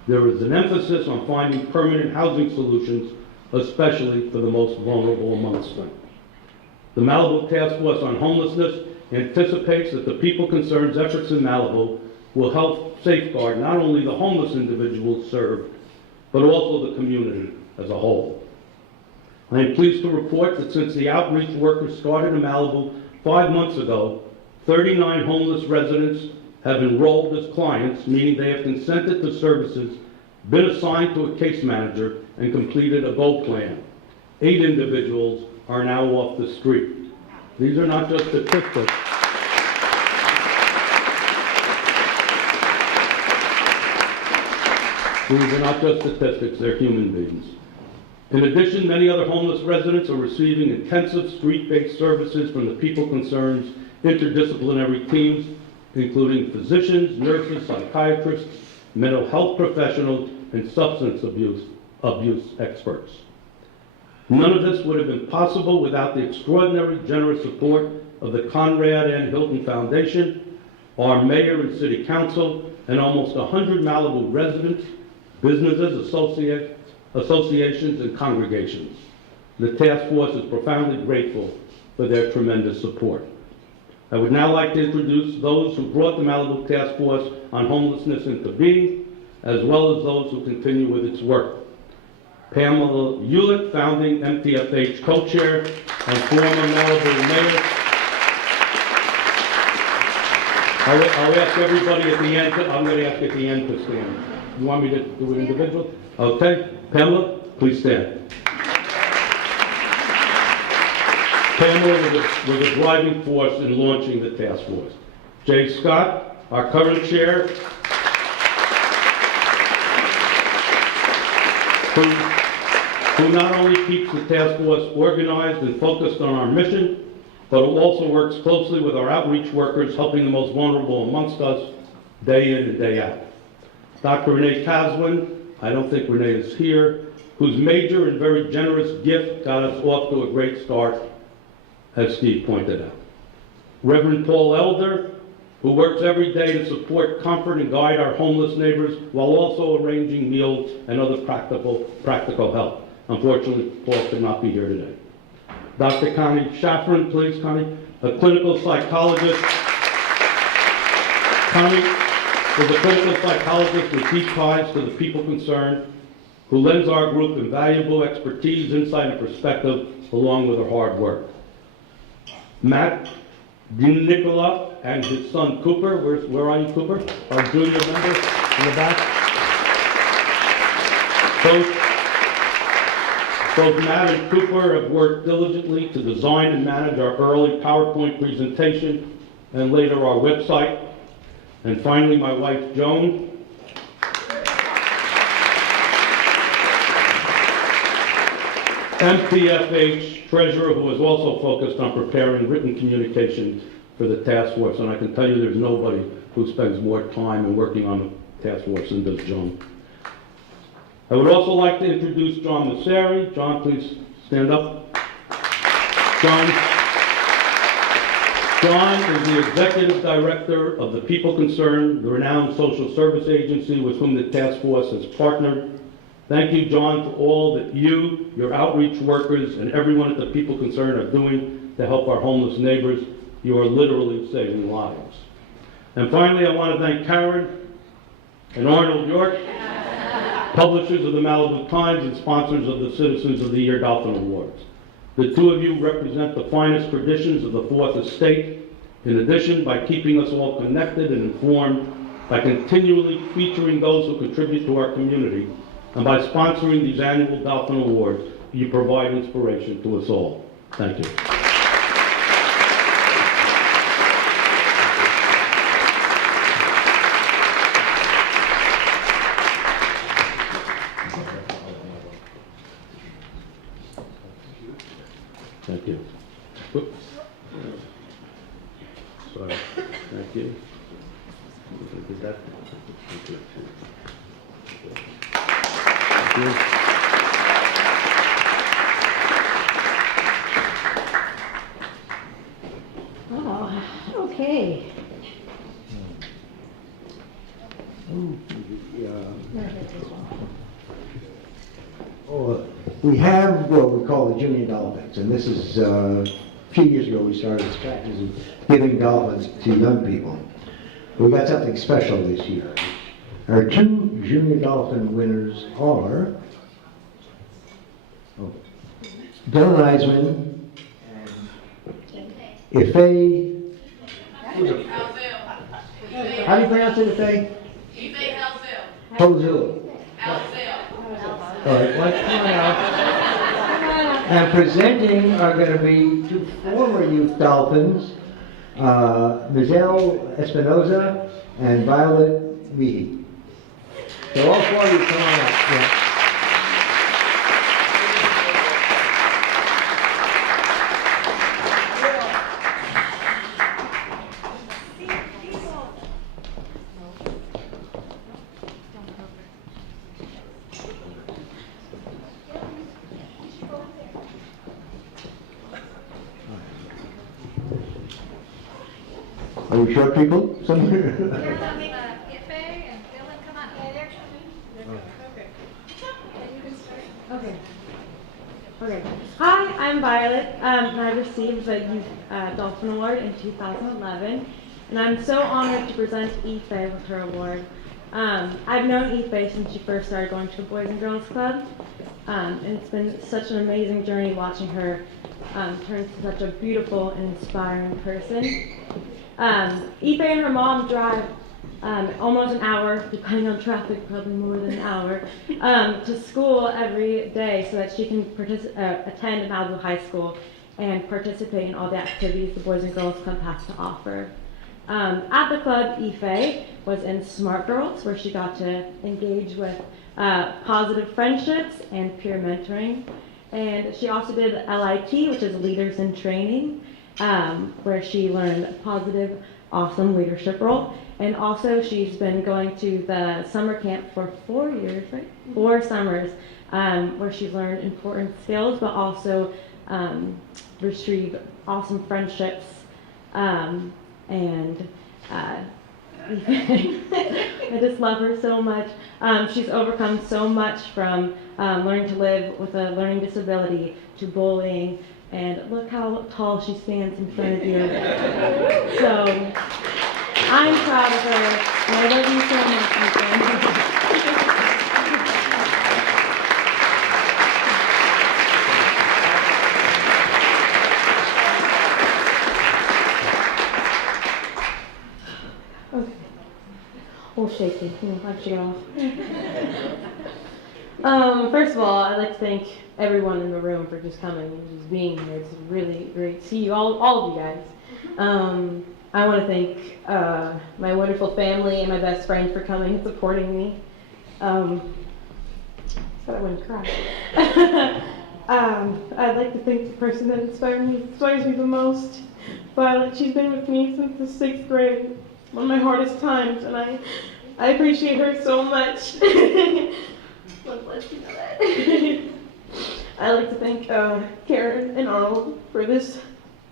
There is an emphasis on finding permanent housing solutions, especially for the most vulnerable amongst them. The Malibu Task Force on Homelessness anticipates that the People Concern's efforts in Malibu will help safeguard not only the homeless individuals served, but also the community as a whole. I am pleased to report that since the outreach workers started in Malibu 5 months ago, 39 homeless residents have enrolled as clients, meaning they have consented to services, been assigned to a case manager, and completed a goal plan. 8 individuals are now off the street. These are not just statistics. These are not just statistics, they're human beings. In addition, many other homeless residents are receiving intensive street-based services from the People Concern's interdisciplinary teams, including physicians, nurses, psychiatrists, mental health professionals, and substance abuse experts. None of this would have been possible without the extraordinary generous support of the Conrad and Hilton Foundation, our mayor and city council, and almost 100 Malibu residents, businesses, associations, and congregations. The task force is profoundly grateful for their tremendous support. I would now like to introduce those who brought the Malibu Task Force on Homelessness into being, as well as those who continue with its work. Pamela Ulick, founding MTFH co-chair and former Malibu mayor. I'll ask everybody at the end, I'm going to ask at the end to stand. You want me to do it individual? Okay. Pamela, please stand. Pamela was a driving force in launching the task force. Jay Scott, our current chair, who not only keeps the task force organized and focused on our mission, but who also works closely with our outreach workers, helping the most vulnerable amongst us day in and day out. Dr. Renee Caswin, I don't think Renee is here, whose major and very generous gift got us off to a great start, as Steve pointed out. Reverend Paul Elder, who works every day to support, comfort, and guide our homeless neighbors while also arranging meals and other practical help. Unfortunately, Paul could not be here today. Dr. Connie Shaffron, please, Connie, a clinical psychologist. Connie is a clinical psychologist with deep ties to the People Concerned, who lends our group invaluable expertise, insight, and perspective, along with her hard work. Matt DiNicola and his son Cooper, where are you, Cooper? Our junior member in the back. Both Matt and Cooper have worked diligently to design and manage our early PowerPoint presentation and later our website. And finally, my wife, Joan. MPFH treasurer who is also focused on preparing written communications for the task force. And I can tell you there's nobody who spends more time in working on the task force than does John. I would also like to introduce John Massari. John, please stand up. John is the executive director of the People Concerned, the renowned social service agency with whom the task force has partnered. Thank you, John, for all that you, your outreach workers, and everyone at the People Concerned are doing to help our homeless neighbors. You are literally saving lives. And finally, I want to thank Karen and Arnold York, publishers of the Malibu Times and sponsors of the Citizens of the Year Dolphin Awards. The two of you represent the finest traditions of the Fourth Estate. In addition, by keeping us all connected and informed, by continually featuring those who contribute to our community, and by sponsoring these annual Dolphin Awards, you provide inspiration to us all. Thank you. Thank you. Whoops. Sorry. Thank you. Did that? Thank you. Thank you. Oh, okay. We have what we call the Junior Dolphins, and this is a few years ago we started this practice of giving dolphins to young people. We got something special this year. Our two Junior Dolphin winners are Dylan Eisman and Ife. How do you pronounce it, Ife? Hozil. All right, let's come out. And presenting are going to be two former youth Dolphins, Michelle Espinoza and Violet Meady. So all four of you come on up. Yeah. Are we short people? Somewhere? Okay. Hi, I'm Violet, and I received the Youth Dolphin Award in 2011, and I'm so honored to present Ife with her award. I've known Ife since she first started going to a Boys and Girls Club, and it's been such an amazing journey watching her turn into such a beautiful and inspiring person. Ife and her mom drive almost an hour, depending on traffic, probably more than an hour, to school every day so that she can attend Malibu High School and participate in all the activities the Boys and Girls Club has to offer. At the club, Ife was in Smart Girls, where she got to engage with positive friendships and peer mentoring. And she also did LIT, which is Leaders in Training, where she learned a positive, awesome leadership role. And also she's been going to the summer camp for 4 years, right? 4 summers, where she's learned important skills, but also retrieved awesome friendships. I just love her so much. She's overcome so much from learning to live with a learning disability to bullying, and look how tall she stands in front of you. So I'm proud of her, and I love you so much, Ethan. Oh, shaky. I should get off. First of all, I'd like to thank everyone in the room for just coming and just being here. It's really great to see you, all of you guys. I want to thank my wonderful family and my best friend for coming and supporting me. I said I wouldn't cry. I'd like to thank the person that inspires me the most, Violet. She's been with me since the 6th grade, one of my hardest times, and I appreciate her so much. God bless you know that. I'd like to thank Karen and Arnold for this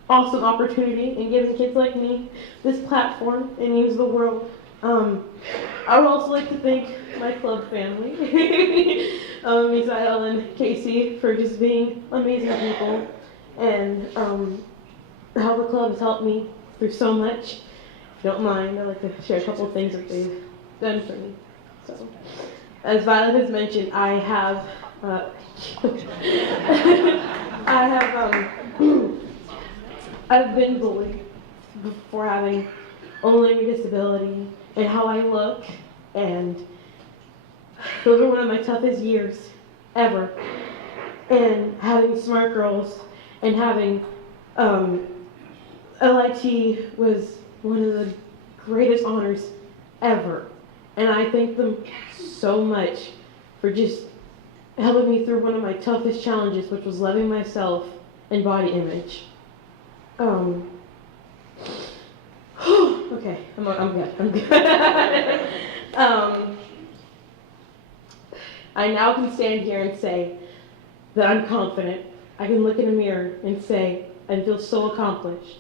awesome opportunity and giving kids like me this platform and use the world. I would also like to thank my club family, Misael and Casey, for just being amazing people, and how the club has helped me through so much. If you don't mind, I'd like to share a couple of things that they've done for me. So, as Violet has mentioned, I've been bullied for having a learning disability and how I look, and those were one of my toughest years ever. And having smart girls and having LIT was one of the greatest honors ever. And I thank them so much for just helping me through one of my toughest challenges, which was loving myself and body image. Okay, I'm good. I now can stand here and say that I'm confident. I can look in a mirror and say, and feel so accomplished.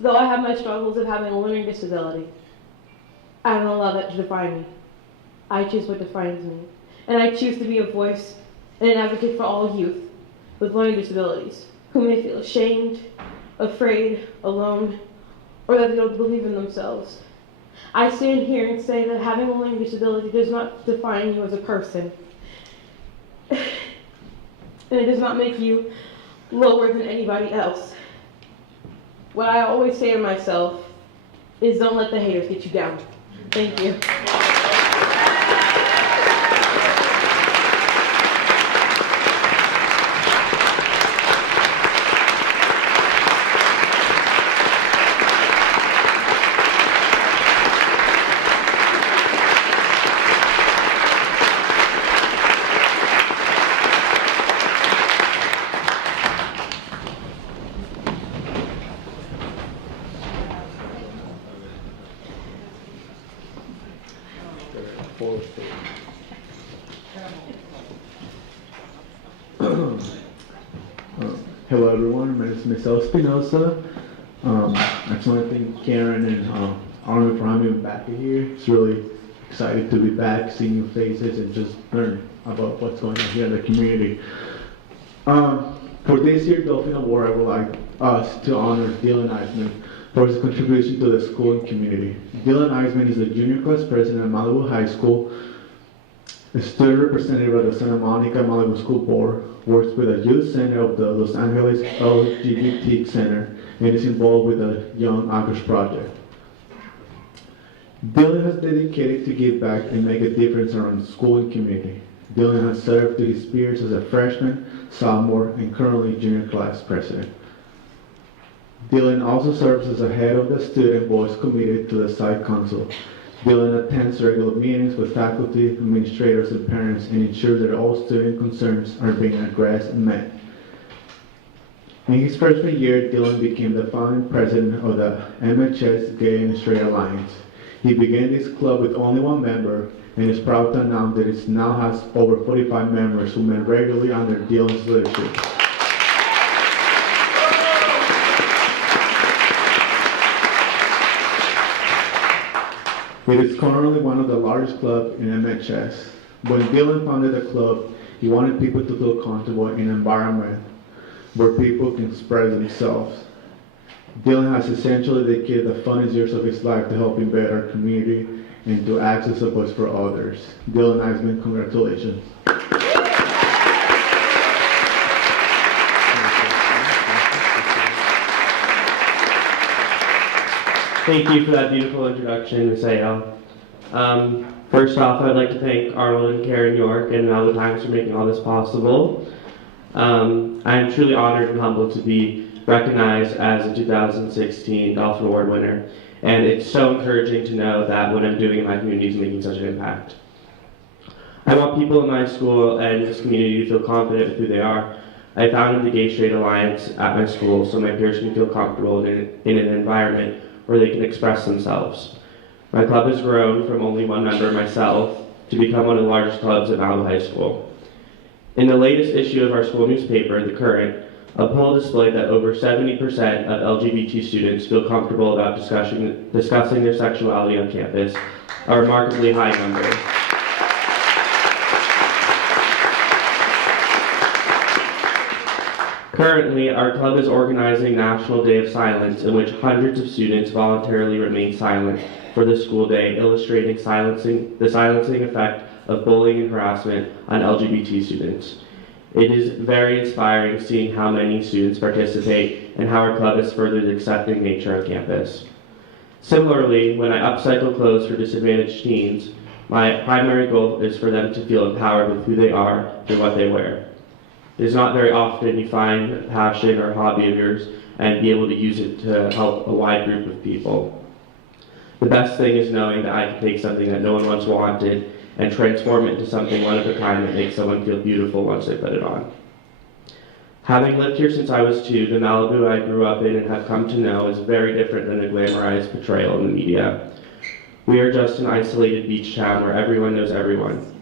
Though I have my struggles of having a learning disability, I don't allow that to define me. I choose what defines me. And I choose to be a voice and an advocate for all youth with learning disabilities who may feel ashamed, afraid, alone, or that they don't believe in themselves. I stand here and say that having a learning disability does not define you as a person. And it does not make you lower than anybody else. What I always say to myself is don't let the haters get you down. Thank you. Hello everyone, my name is Michelle Espinosa. I just want to thank Karen and Arnold for having me back here. It's really excited to be back, see new faces, and just learn about what's going on here in the community. For this year's Dolphin Award, I would like us to honor Dylan Eisman for his contribution to the school and community. Dylan Eisman is the junior class president at Malibu High School, a student representative of the Santa Monica Malibu School Board, works with the Youth Center of the Los Angeles LGBT Center, and is involved with the Young Actors Project. Dylan has dedicated to give back and make a difference around the school and community. Dylan has served to his peers as a freshman, sophomore, and currently junior class president. Dylan also serves as the head of the Student Voice Committee to the Site Council. Dylan attends regular meetings with faculty, administrators, and parents and ensures that all student concerns are being addressed and met. In his freshman year, Dylan became the founding president of the MHS Gay and Straight Alliance. He began this club with only one member and is proud to announce that it now has over 45 members who meet regularly under Dylan's leadership. It is currently one of the largest clubs in MHS. When Dylan founded the club, he wanted people to feel comfortable in an environment where people can express themselves. Dylan has essentially dedicated the funnest years of his life to helping better our community and to act as a voice for others. Dylan Eisman, congratulations. Thank you for that beautiful introduction, Ms. Ayel. First off, I'd like to thank Arnold and Karen York and Malibu Times for making all this possible. I am truly honored and humbled to be recognized as a 2016 Dolphin Award winner, and it's so encouraging to know that what I'm doing in my community is making such an impact. I want people in my school and this community to feel confident with who they are. I founded the Gay Straight Alliance at my school so my peers can feel comfortable in an environment where they can express themselves. My club has grown from only one member, myself, to become one of the largest clubs at Malibu High School. In the latest issue of our school newspaper, The Current, a poll displayed that over 70% of LGBT students feel comfortable about discussing their sexuality on campus, a remarkably high number. Currently, our club is organizing National Day of Silence, in which hundreds of students voluntarily remain silent for the school day, illustrating the silencing effect of bullying and harassment on LGBT students. It is very inspiring seeing how many students participate and how our club has furthered the accepting nature on campus. Similarly, when I upcycle clothes for disadvantaged teens, my primary goal is for them to feel empowered with who they are and what they wear. It is not very often you find a passion or hobby of yours and be able to use it to help a wide group of people. The best thing is knowing that I can take something that no one once wanted and transform it into something one of a kind that makes someone feel beautiful once they put it on. Having lived here since I was 2, the Malibu I grew up in and have come to know is very different than a glamorized portrayal in the media. We are just an isolated beach town where everyone knows everyone.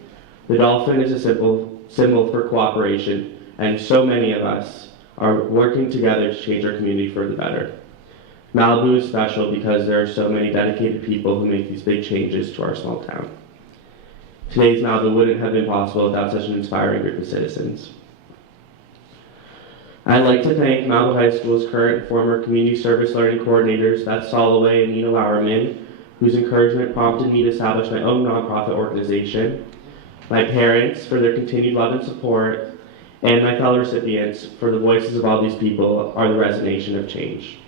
The dolphin is a symbol for cooperation, and so many of us are working together to change our community for the better. Malibu is special because there are so many dedicated people who make these big changes to our small town. Today's Malibu wouldn't have been possible without such an inspiring group of citizens. I'd like to thank Malibu High School's current and former community service learning coordinators, Beth Soloway and Nina Lauerman, whose encouragement prompted me to establish my own nonprofit organization, my parents for their continued love and support, and my fellow recipients for the voices of all these people are the resonation of change.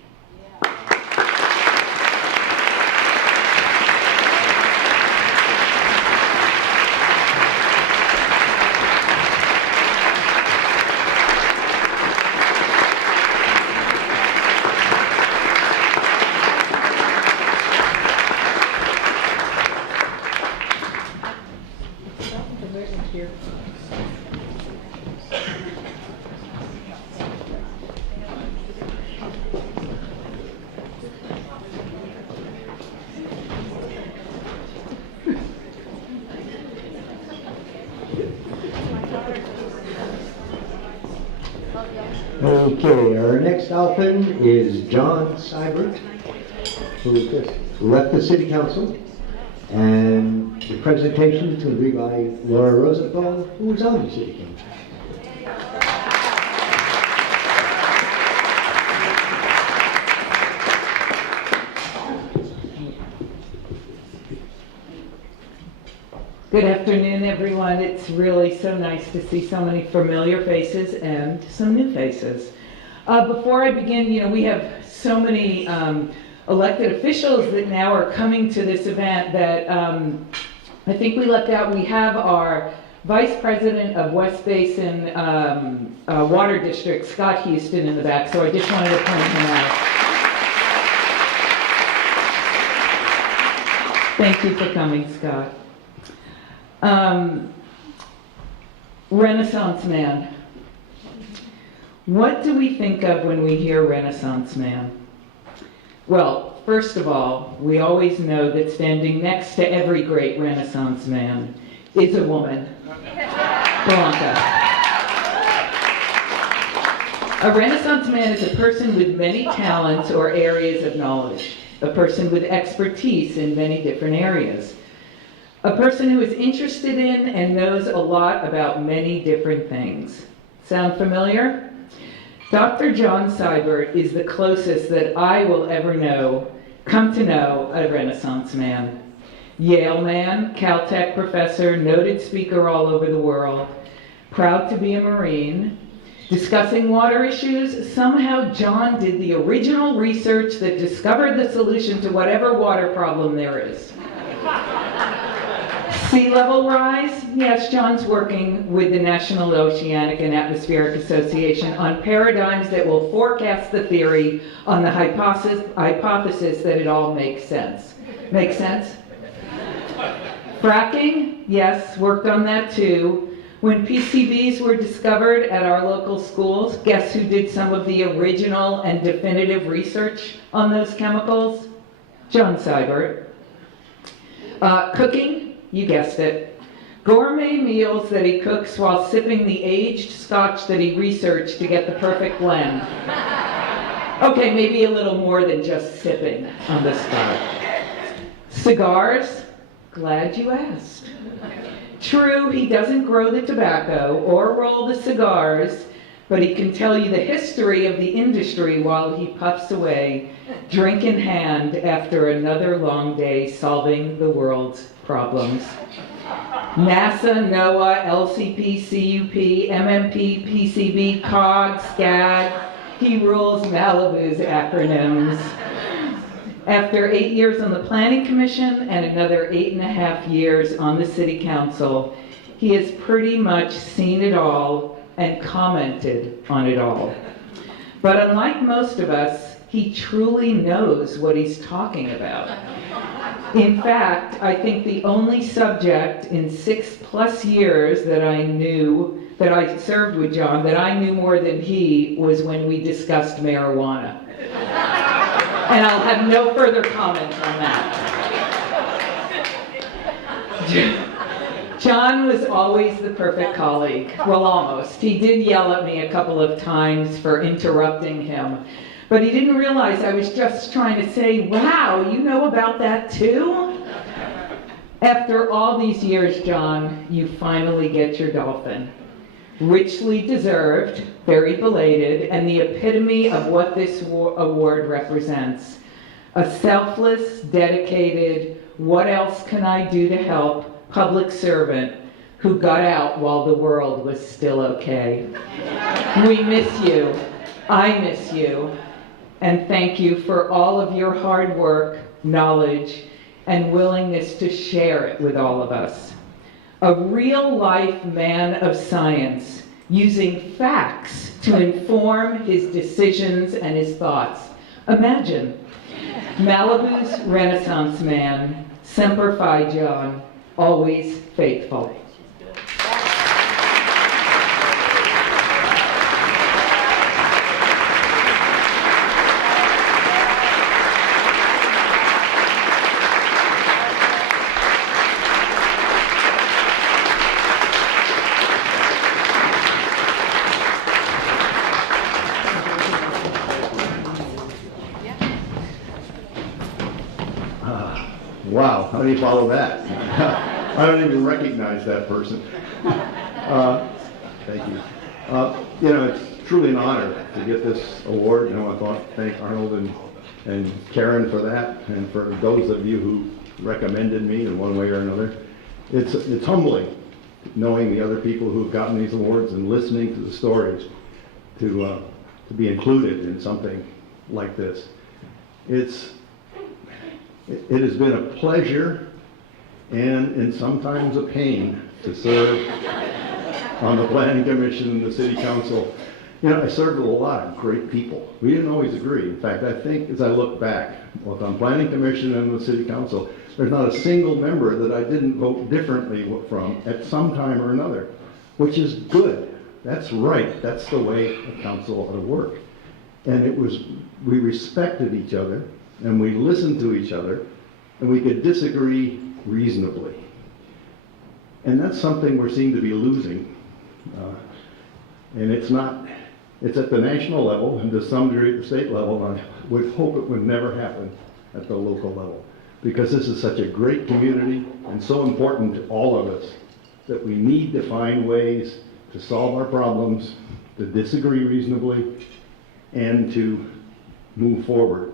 Okay, our next dolphin is John Seibert, who just left the city council. And the presentation is going to be by Laura Rosenthal, who was on the city council. Good afternoon, everyone. It's really so nice to see so many familiar faces and some new faces. Before I begin, we have so many elected officials that now are coming to this event that I think we left out. We have our Vice President of West Basin Water District, Scott Houston, in the back, so I just wanted to point him out. Thank you for coming, Scott. Renaissance Man. What do we think of when we hear Renaissance Man? Well, first of all, we always know that standing next to every great Renaissance man is a woman, Blanca. A Renaissance man is a person with many talents or areas of knowledge, a person with expertise in many different areas, a person who is interested in and knows a lot about many different things. Sound familiar? Dr. John Seibert is the closest that I will ever come to know a Renaissance man. Yale man, Caltech professor, noted speaker all over the world, proud to be a Marine. Discussing water issues, somehow John did the original research that discovered the solution to whatever water problem there is. Sea level rise? Yes, John's working with the National Oceanic and Atmospheric Association on paradigms that will forecast the theory on the hypothesis that it all makes sense. Make sense? Fracking, yes, worked on that too. When PCBs were discovered at our local schools, guess who did some of the original and definitive research on those chemicals? John Seibert. Cooking, you guessed it. Gourmet meals that he cooks while sipping the aged scotch that he researched to get the perfect blend. Okay, maybe a little more than just sipping on the scotch. Cigars, glad you asked. True, he doesn't grow the tobacco or roll the cigars, but he can tell you the history of the industry while he puffs away, drink in hand, after another long day solving the world's problems. NASA, NOAA, LCP, CUP, MMP, PCB, COG, SCAG, he rules Malibu's acronyms. After 8 years on the Planning Commission and another 8.5 years on the City Council, he has pretty much seen it all and commented on it all. But unlike most of us, he truly knows what he's talking about. In fact, I think the only subject in 6+ years that I served with John, that I knew more than he, was when we discussed marijuana. And I'll have no further comment on that. John was always the perfect colleague. Well, almost. He did yell at me a couple of times for interrupting him. But he didn't realize I was just trying to say, wow, you know about that too? After all these years, John, you finally get your Dolphin. Richly deserved, very belated, and the epitome of what this award represents. A selfless, dedicated, what else can I do to help public servant who got out while the world was still okay. We miss you. I miss you. And thank you for all of your hard work, knowledge, and willingness to share it with all of us. A real-life man of science, using facts to inform his decisions and his thoughts. Imagine, Malibu's Renaissance man, Semper Fi John, always faithful. Wow, how do you follow that? I don't even recognize that person. Thank you. You know, it's truly an honor to get this award. You know, I want to thank Arnold and Karen for that, and for those of you who recommended me in one way or another. It's humbling knowing the other people who have gotten these awards and listening to the stories to be included in something like this. It has been a pleasure and sometimes a pain to serve on the Planning Commission and the City Council. You know, I served with a lot of great people. We didn't always agree. In fact, I think as I look back, both on Planning Commission and the City Council, there's not a single member that I didn't vote differently from at some time or another, which is good. That's right. That's the way a council ought to work. And we respected each other, and we listened to each other, and we could disagree reasonably. And that's something we seem to be losing. And it's at the national level and to some degree at the state level, and I would hope it would never happen at the local level, because this is such a great community and so important to all of us that we need to find ways to solve our problems, to disagree reasonably, and to move forward.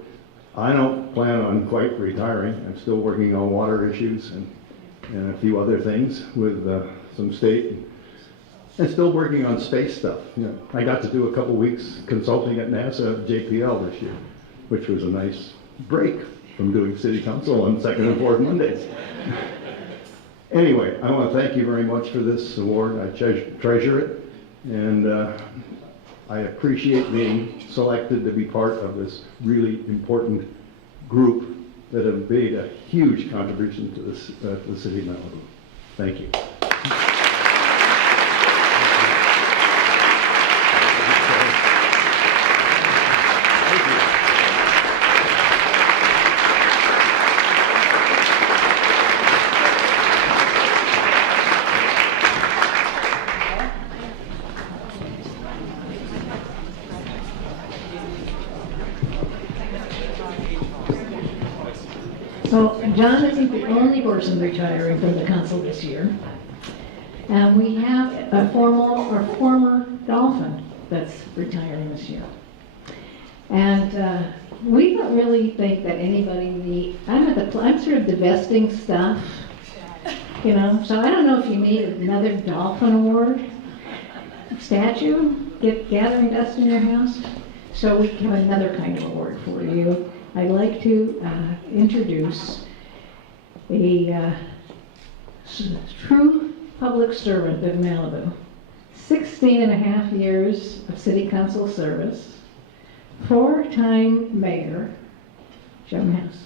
I don't plan on quite retiring. I'm still working on water issues and a few other things with some state, and still working on space stuff. You know, I got to do a couple weeks consulting at NASA JPL this year, which was a nice break from doing City Council on second and fourth Mondays. Anyway, I want to thank you very much for this award. I treasure it, and I appreciate being selected to be part of this really important group that have made a huge contribution to this, to the city of Malibu. Thank you. Well, John isn't the only person retiring from the council this year. And we have a former Dolphin that's retiring this year. And we don't really think that anybody I'm sort of divesting stuff, you know, so I don't know if you need another Dolphin Award statue, gathering dust in your house. So we have another kind of award for you. I'd like to introduce a true public servant of Malibu. 16 and a half years of city council service, 4-time mayor, Joan House.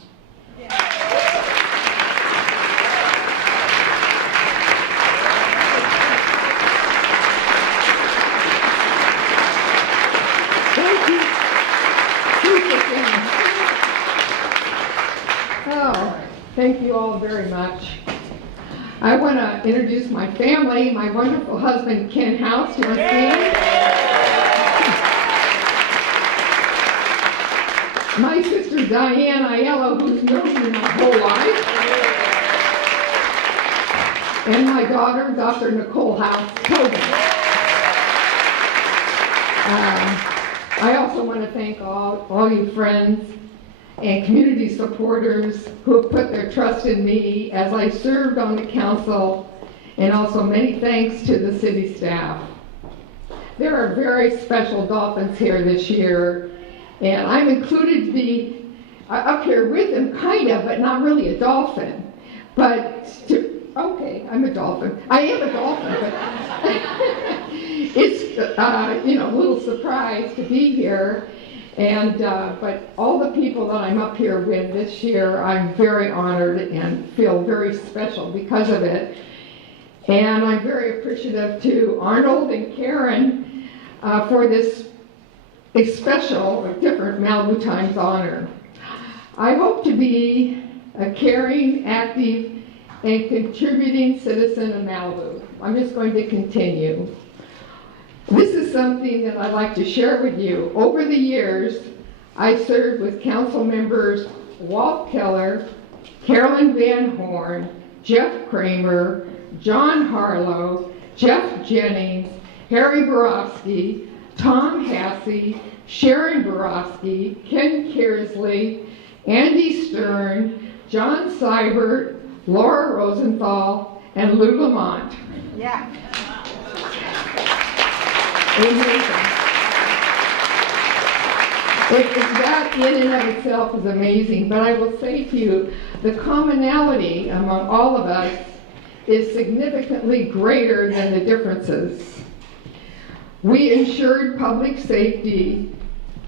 Thank you. Oh, thank you all very much. I want to introduce my family, my wonderful husband, Ken House. You want to see him? My sister, Diane Aiello, who's known me my whole life. And my daughter, Dr. Nicole House Tobin. I also want to thank all you friends and community supporters who have put their trust in me as I served on the council, and also many thanks to the city staff. There are very special Dolphins here this year, and I'm included to be up here with them, kind of, but not really a Dolphin. Okay, I'm a Dolphin. I am a Dolphin, but it's, a little surprise to be here. And, but all the people that I'm up here with this year, I'm very honored and feel very special because of it. And I'm very appreciative to Arnold and Karen for this special, different Malibu Times honor. I hope to be a caring, active, and contributing citizen of Malibu. I'm just going to continue. This is something that I'd like to share with you. Over the years, I served with council members Walt Keller, Carolyn Van Horn, Jeff Kramer, John Harlow, Jeff Jennings, Harry Borofsky, Tom Hassey, Sharon Borofsky, Ken Kearsley, Andy Stern, John Seibert, Laura Rosenthal, and Lou Lamont. Yeah. That in and of itself is amazing, but I will say to you, the commonality among all of us is significantly greater than the differences. We ensured public safety,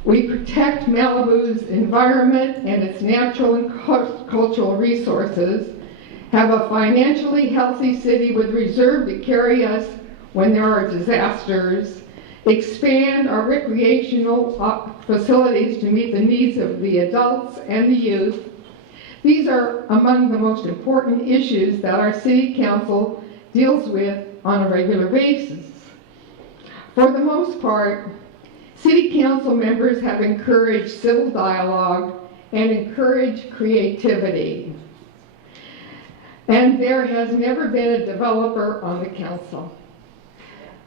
we protect Malibu's environment and its natural and cultural resources, have a financially healthy city with reserve to carry us when there are disasters, expand our recreational facilities to meet the needs of the adults and the youth. These are among the most important issues that our city council deals with on a regular basis. For the most part, city council members have encouraged civil dialogue and encouraged creativity. And there has never been a developer on the council.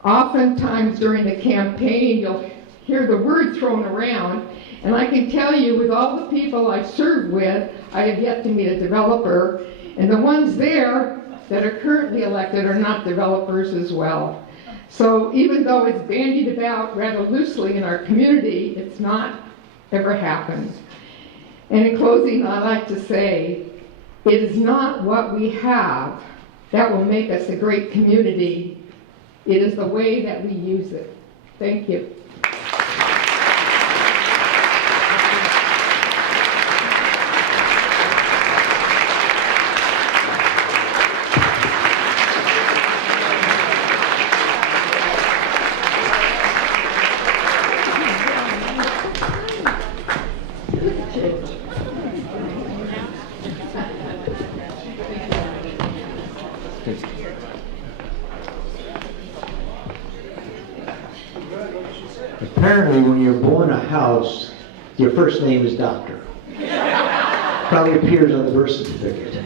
Oftentimes during the campaign, you'll hear the word thrown around, and I can tell you with all the people I've served with, I have yet to meet a developer, and the ones there that are currently elected are not developers as well. So even though it's bandied about rather loosely in our community, it's not ever happened. And in closing, I'd like to say, it is not what we have that will make us a great community. It is the way that we use it. Thank you. Apparently, when you're born a house, your first name is Doctor. Probably appears on the birth certificate.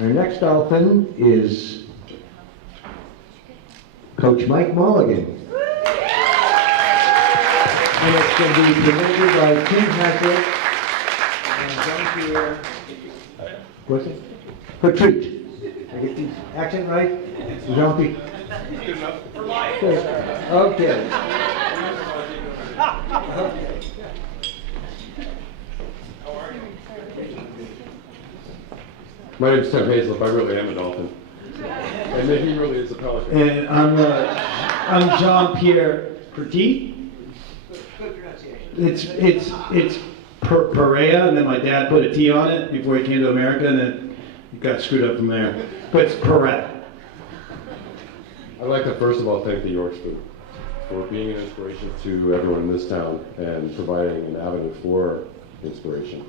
Our next Dolphin is Coach Mike Mulligan. And it's going to be presented by Tim Hackett and Jean-Pierre. What's it? Patrice. Did I get the accent right? Jean-Pierre. Good enough for life. Okay. My name's Tim Hazlip. I really am a dolphin. And then he really is a pelican. And I'm Jean-Pierre Petit. It's Perea, and then my dad put a T on it before he came to America, and then it got screwed up from there. But it's Perea. I'd like to first of all thank the Yorks for being an inspiration to everyone in this town and providing an avenue for inspiration.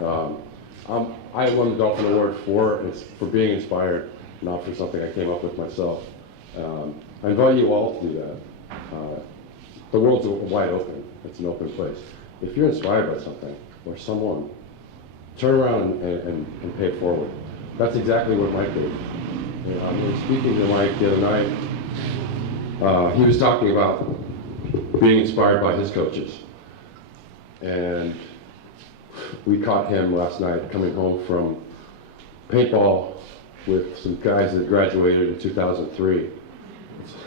I won the Dolphin Award for being inspired, not for something I came up with myself. I invite you all to do that. The world's wide open. It's an open place. If you're inspired by something or someone, turn around and pay it forward. That's exactly what Mike did. I was speaking to Mike the other night. He was talking about being inspired by his coaches. And we caught him last night coming home from paintball with some guys that graduated in 2003.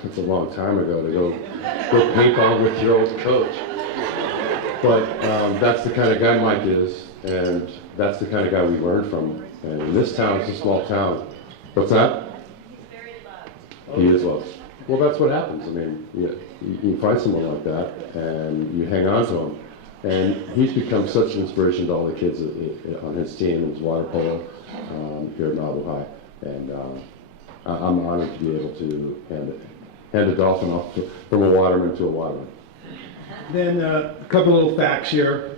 It's a long time ago to go paintball with your old coach. But that's the kind of guy Mike is, and that's the kind of guy we learn from. And in this town, it's a small town. What's that? He's very loved. He is loved. Well, that's what happens. I mean, you find someone like that, and you hang on to him. And he's become such an inspiration to all the kids on his team and his water polo here at Malibu High. And I'm honored to be able to hand a dolphin off from a waterman to a waterman. Then a couple little facts here.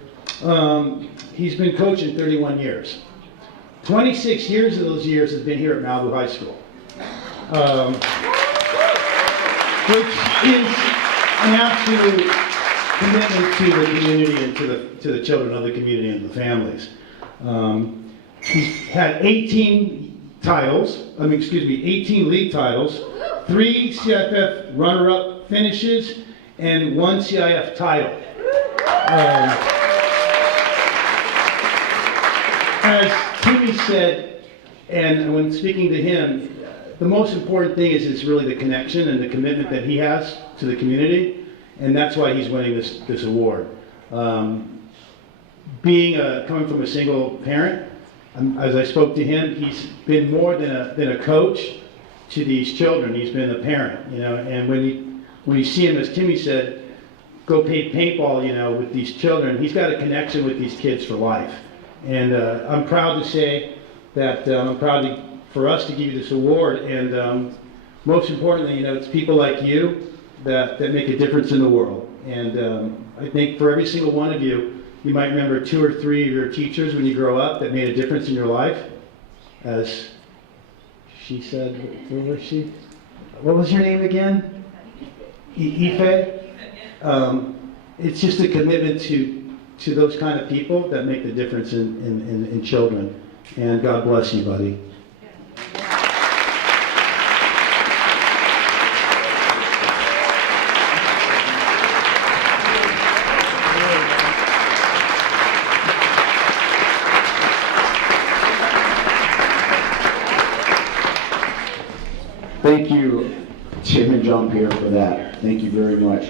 He's been coaching 31 years. 26 years of those years has been here at Malibu High School, which is an absolute commitment to the community and to the children of the community and the families. He's had 18 league titles, 3 CIF runner-up finishes, and 1 CIF title. As Timmy said, and when speaking to him, the most important thing is really the connection and the commitment that he has to the community, and that's why he's winning this award. Coming from a single parent, as I spoke to him, he's been more than a coach to these children. He's been a parent, and when you see him, as Timmy said, go play paintball, with these children, he's got a connection with these kids for life. And I'm proud to say that I'm proud for us to give you this award. And most importantly, it's people like you that make a difference in the world. And I think for every single one of you, you might remember 2 or 3 of your teachers when you grow up that made a difference in your life. As she said, where was she? What was your name again? Ife? It's just a commitment to those kind of people that make the difference in children. And God bless you, buddy. Thank you, Tim and Jean-Pierre, for that. Thank you very much.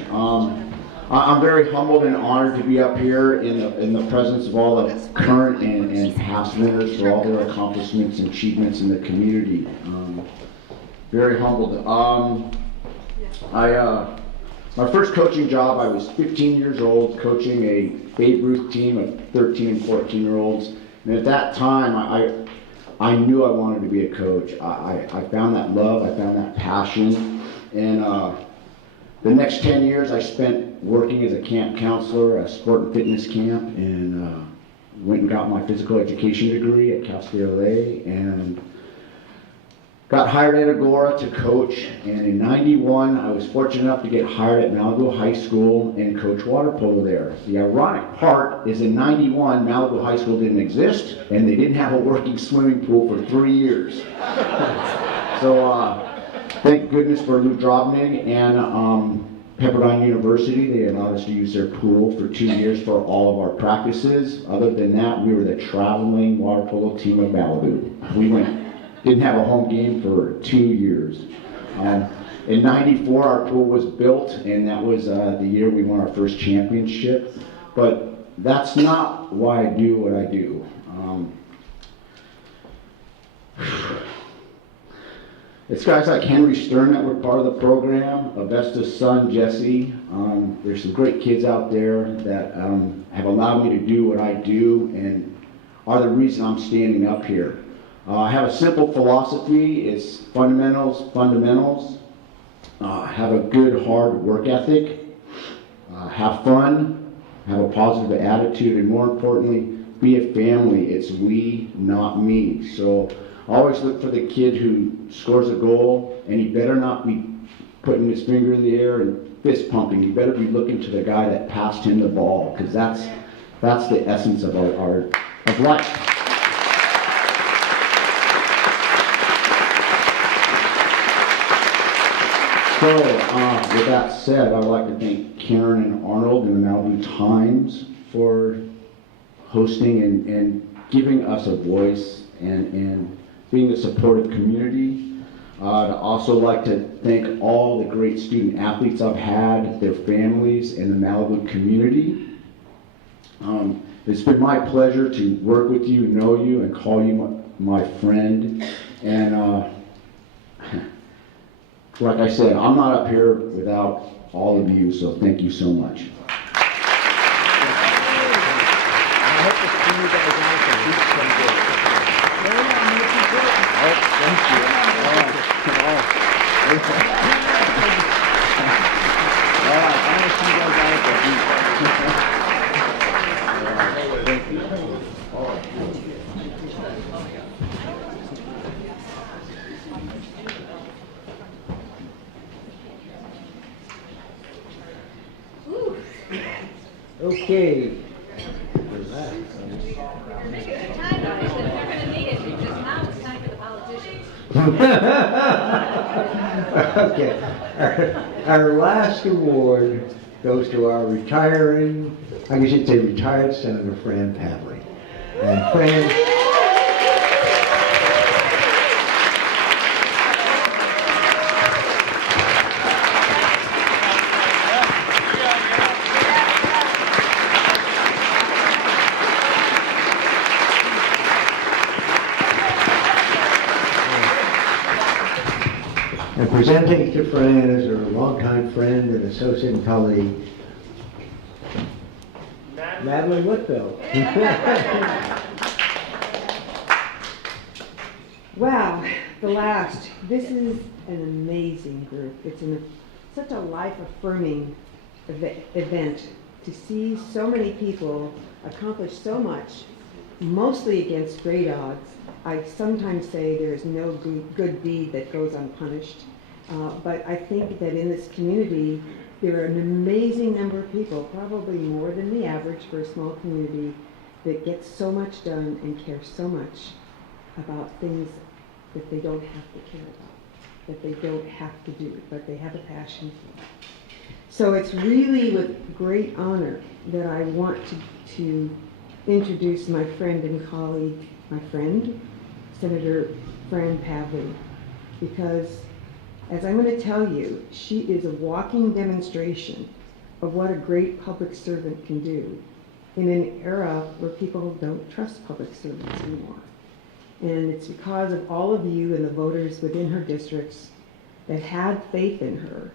I'm very humbled and honored to be up here in the presence of all the current and past winners for all their accomplishments and achievements in the community. Very humbled. My first coaching job, I was 15 years old, coaching a Babe Ruth team of 13 and 14-year-olds. And at that time, I knew I wanted to be a coach. I found that love, I found that passion. And the next 10 years I spent working as a camp counselor at a sport and fitness camp, and went and got my physical education degree at Cal State LA, and got hired at Agora to coach, and in '91, I was fortunate enough to get hired at Malibu High School and coach water polo there. The ironic part is in '91, Malibu High School didn't exist, and they didn't have a working swimming pool for 3 years. So thank goodness for Lou Drobnig and Pepperdine University. They allowed us to use their pool for 2 years for all of our practices. Other than that, we were the traveling water polo team of Malibu. We didn't have a home game for 2 years. In '94, our pool was built, and that was the year we won our first championship. But that's not why I do what I do. It's guys like Henry Stern that were part of the program, Avesta's son, Jesse. There's some great kids out there that have allowed me to do what I do and are the reason I'm standing up here. I have a simple philosophy. It's fundamentals, fundamentals. Have a good, hard work ethic. Have fun. Have a positive attitude. And more importantly, be a family. It's we, not me. So always look for the kid who scores a goal, and he better not be putting his finger in the air and fist pumping. He better be looking to the guy that passed him the ball, because that's the essence of of life. So, with that said, I would like to thank Karen and Arnold and the Malibu Times for hosting and giving us a voice and being a supportive community. I'd also like to thank all the great student athletes I've had, their families, and the Malibu community. It's been my pleasure to work with you, know you, and call you my friend. And like I said, I'm not up here without all of you, so thank you so much. Okay. Okay. Our last award goes to our retiring, I guess you'd say retired Senator Fran Pavley. And Fran, and presenting to Fran is her longtime friend and associate and colleague, Madeline Whitfield. Wow, the last. This is an amazing group. It's such a life-affirming event to see so many people accomplish so much, mostly against great odds. I sometimes say there is no good deed that goes unpunished, but I think that in this community, there are an amazing number of people, probably more than the average for a small community, that get so much done and care so much about things that they don't have to care about, that they don't have to do, but they have a passion for. So it's really with great honor that I want to introduce my friend and colleague, my friend, Senator Fran Pavley, because as I'm going to tell you, she is a walking demonstration of what a great public servant can do in an era where people don't trust public servants anymore. And it's because of all of you and the voters within her districts that had faith in her,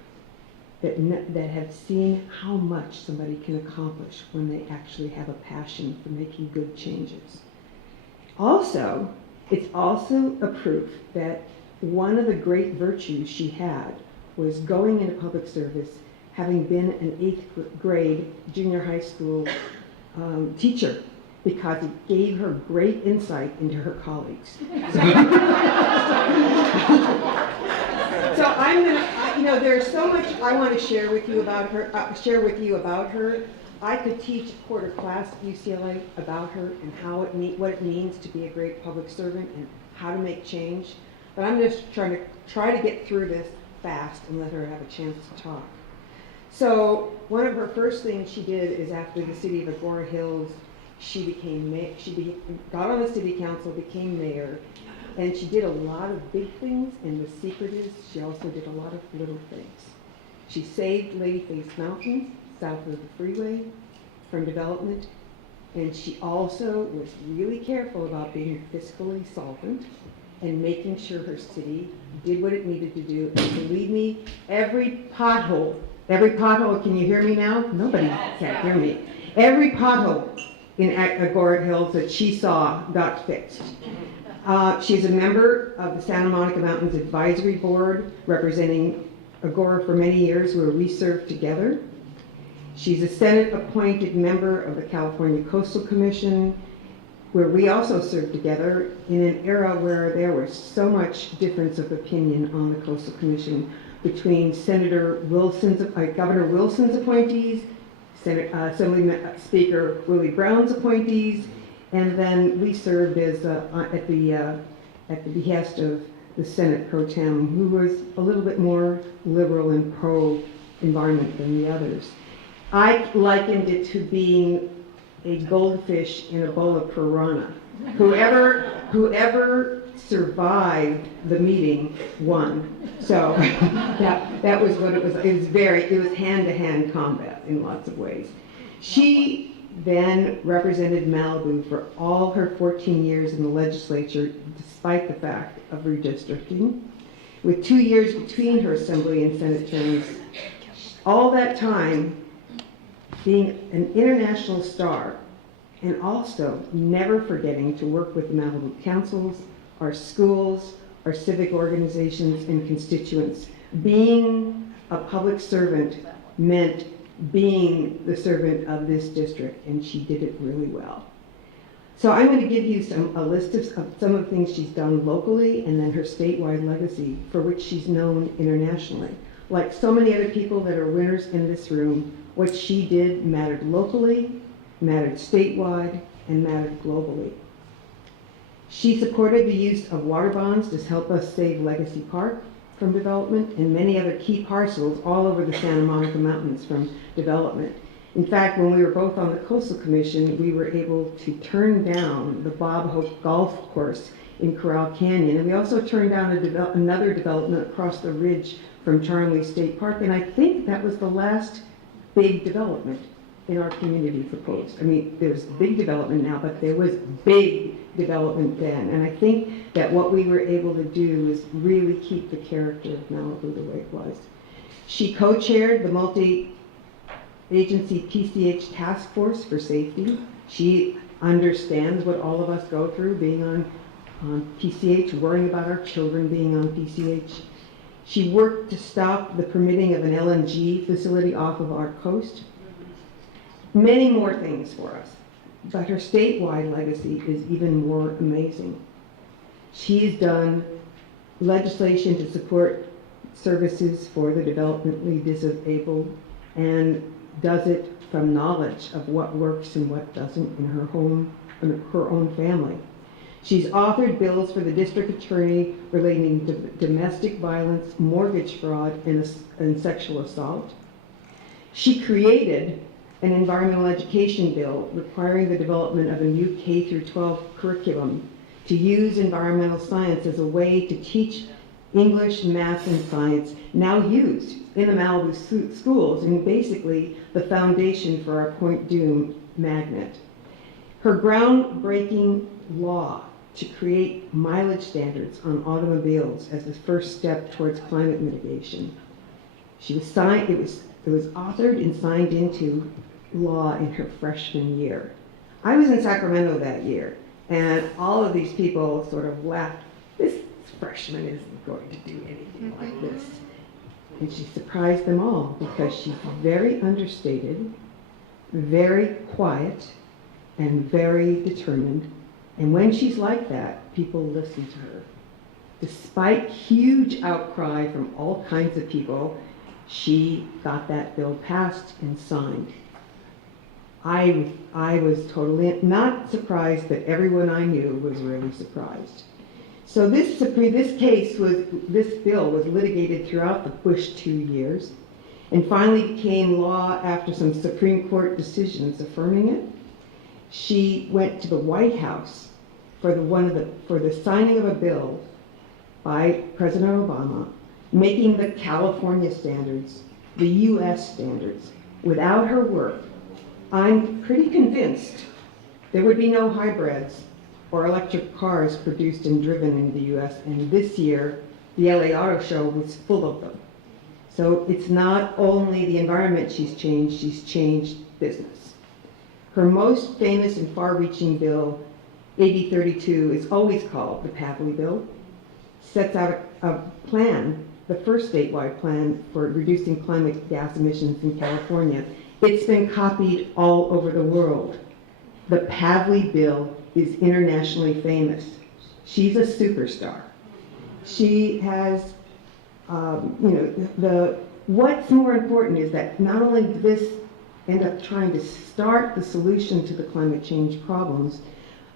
that have seen how much somebody can accomplish when they actually have a passion for making good changes. Also, it's also a proof that one of the great virtues she had was going into public service, having been an 8th grade junior high school teacher, because it gave her great insight into her colleagues. know, there's so much I want to share with you about her. I could teach a quarter class at UCLA about her and what it means to be a great public servant and how to make change. But I'm just trying to get through this fast and let her have a chance to talk. So one of her first things she did is after the city of Agora Hills, she got on the city council, became mayor, and she did a lot of big things, and the secret is she also did a lot of little things. She saved Ladyface Mountain, south of the freeway, from development, and she also was really careful about being fiscally solvent and making sure her city did what it needed to do. And believe me, every pothole, can you hear me now? Nobody can't hear me. Every pothole in Agora Hills that she saw got fixed. She's a member of the Santa Monica Mountains Advisory Board, representing Agora for many years, where we served together. She's a Senate-appointed member of the California Coastal Commission, where we also served together in an era where there was so much difference of opinion on the Coastal Commission between Governor Wilson's appointees, Assembly Speaker Willie Brown's appointees, and then we served as at the behest of the Senate Pro Tem, who was a little bit more liberal and pro-environment than the others. I likened it to being a goldfish in a bowl of piranha. Whoever survived the meeting won. So that was what it was. It was hand-to-hand combat in lots of ways. She then represented Malibu for all her 14 years in the legislature, despite the fact of redistricting, with 2 years between her Assembly and Senate terms. All that time being an international star, and also never forgetting to work with the Malibu councils, our schools, our civic organizations, and constituents. Being a public servant meant being the servant of this district, and she did it really well. So I'm going to give you a list of some of the things she's done locally, and then her statewide legacy for which she's known internationally. Like so many other people that are winners in this room, what she did mattered locally, mattered statewide, and mattered globally. She supported the use of water bonds to help us save Legacy Park from development and many other key parcels all over the Santa Monica Mountains from development. In fact, when we were both on the Coastal Commission, we were able to turn down the Bob Hope Golf Course in Corral Canyon, and we also turned down another development across the ridge from Charnley State Park, and I think that was the last big development in our community proposed. I mean, there's big development now, but there was big development then. And I think that what we were able to do is really keep the character of Malibu the way it was. She co-chaired the multi-agency PCH task force for safety. She understands what all of us go through being on PCH, worrying about our children being on PCH. She worked to stop the permitting of an LNG facility off of our coast. Many more things for us, but her statewide legacy is even more amazing. She's done legislation to support services for the developmentally disabled and does it from knowledge of what works and what doesn't in her own family. She's authored bills for the district attorney relating to domestic violence, mortgage fraud, and sexual assault. She created an environmental education bill requiring the development of a new K-12 curriculum to use environmental science as a way to teach English, math, and science, now used in the Malibu schools, and basically the foundation for our Point Dume magnet. Her groundbreaking law to create mileage standards on automobiles as the first step towards climate mitigation. It was authored and signed into law in her freshman year. I was in Sacramento that year, and all of these people sort of laughed. This freshman isn't going to do anything like this. And she surprised them all because she's very understated, very quiet, and very determined. And when she's like that, people listen to her. Despite huge outcry from all kinds of people, she got that bill passed and signed. I was totally not surprised, but everyone I knew was really surprised. So this bill was litigated throughout the Bush 2 years, and finally became law after some Supreme Court decisions affirming it. She went to the White House for the signing of a bill by President Obama, making the California standards the U.S. standards. Without her work, I'm pretty convinced there would be no hybrids or electric cars produced and driven in the U.S. And this year, the LA Auto Show was full of them. So it's not only the environment she's changed business. Her most famous and far-reaching bill, AB 32, is always called the Pavley Bill, sets out a plan, the first statewide plan for reducing climate gas emissions in California. It's been copied all over the world. The Pavley Bill is internationally famous. She's a superstar. She has, what's more important is that not only did this end up trying to start the solution to the climate change problems,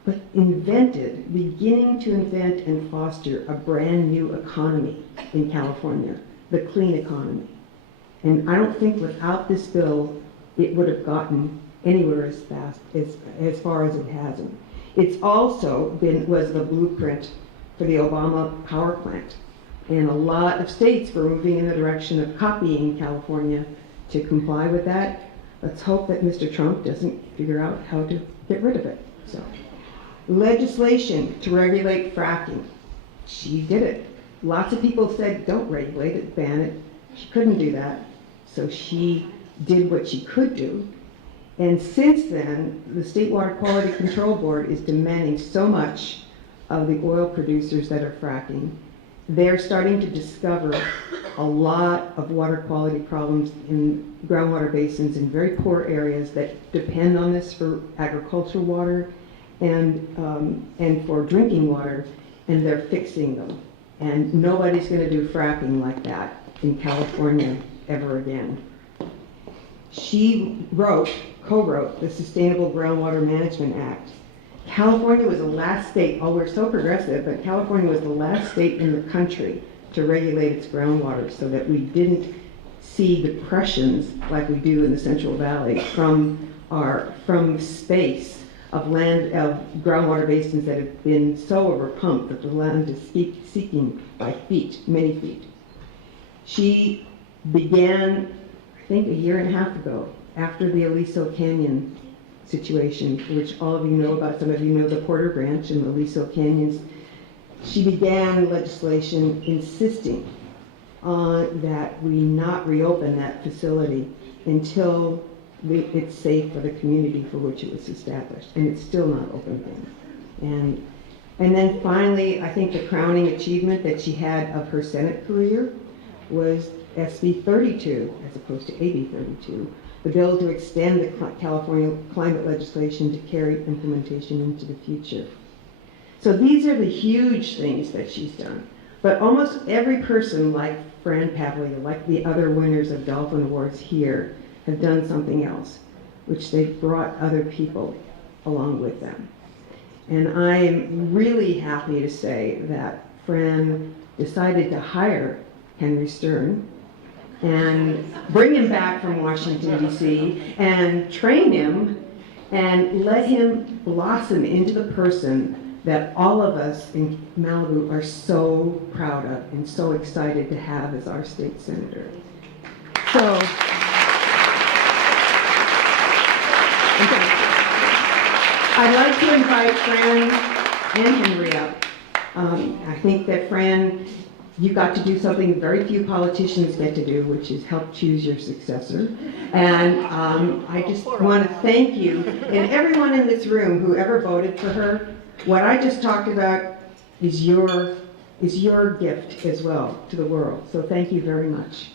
but beginning to invent and foster a brand new economy in California, the clean economy. And I don't think without this bill, it would have gotten anywhere as far as it hasn't. It's also was the blueprint for the Obama power plant. And a lot of states were moving in the direction of copying California to comply with that. Let's hope that Mr. Trump doesn't figure out how to get rid of it. So, legislation to regulate fracking. She did it. Lots of people said, don't regulate it, ban it. She couldn't do that. So she did what she could do. And since then, the State Water Quality Control Board is demanding so much of the oil producers that are fracking. They're starting to discover a lot of water quality problems in groundwater basins in very poor areas that depend on this for agricultural water and for drinking water, and they're fixing them. And nobody's going to do fracking like that in California ever again. She co-wrote the Sustainable Groundwater Management Act. California was the last state, we're so progressive, but California was the last state in the country to regulate its groundwater so that we didn't see depressions like we do in the Central Valley from space of groundwater basins that have been so overpumped that the land is seeking by many feet. She began, I think, a year and a half ago, after the Aliso Canyon situation, which all of you know about. Some of you know the Porter Branch and the Aliso Canyons. She began legislation insisting that we not reopen that facility until it's safe for the community for which it was established, and it's still not open again. And then finally, I think the crowning achievement that she had of her Senate career was SB 32, as opposed to AB 32, the bill to extend the California climate legislation to carry implementation into the future. So these are the huge things that she's done. But almost every person, like Fran Pavley, like the other winners of Dolphin Awards here, have done something else, which they've brought other people along with them. And I am really happy to say that Fran decided to hire Henry Stern and bring him back from Washington, D.C., and train him and let him blossom into the person that all of us in Malibu are so proud of and so excited to have as our state senator. So, I'd like to invite Fran and Henry up. I think that Fran, you got to do something very few politicians get to do, which is help choose your successor. And I just want to thank you and everyone in this room who ever voted for her. What I just talked about is your gift as well to the world. So thank you very much.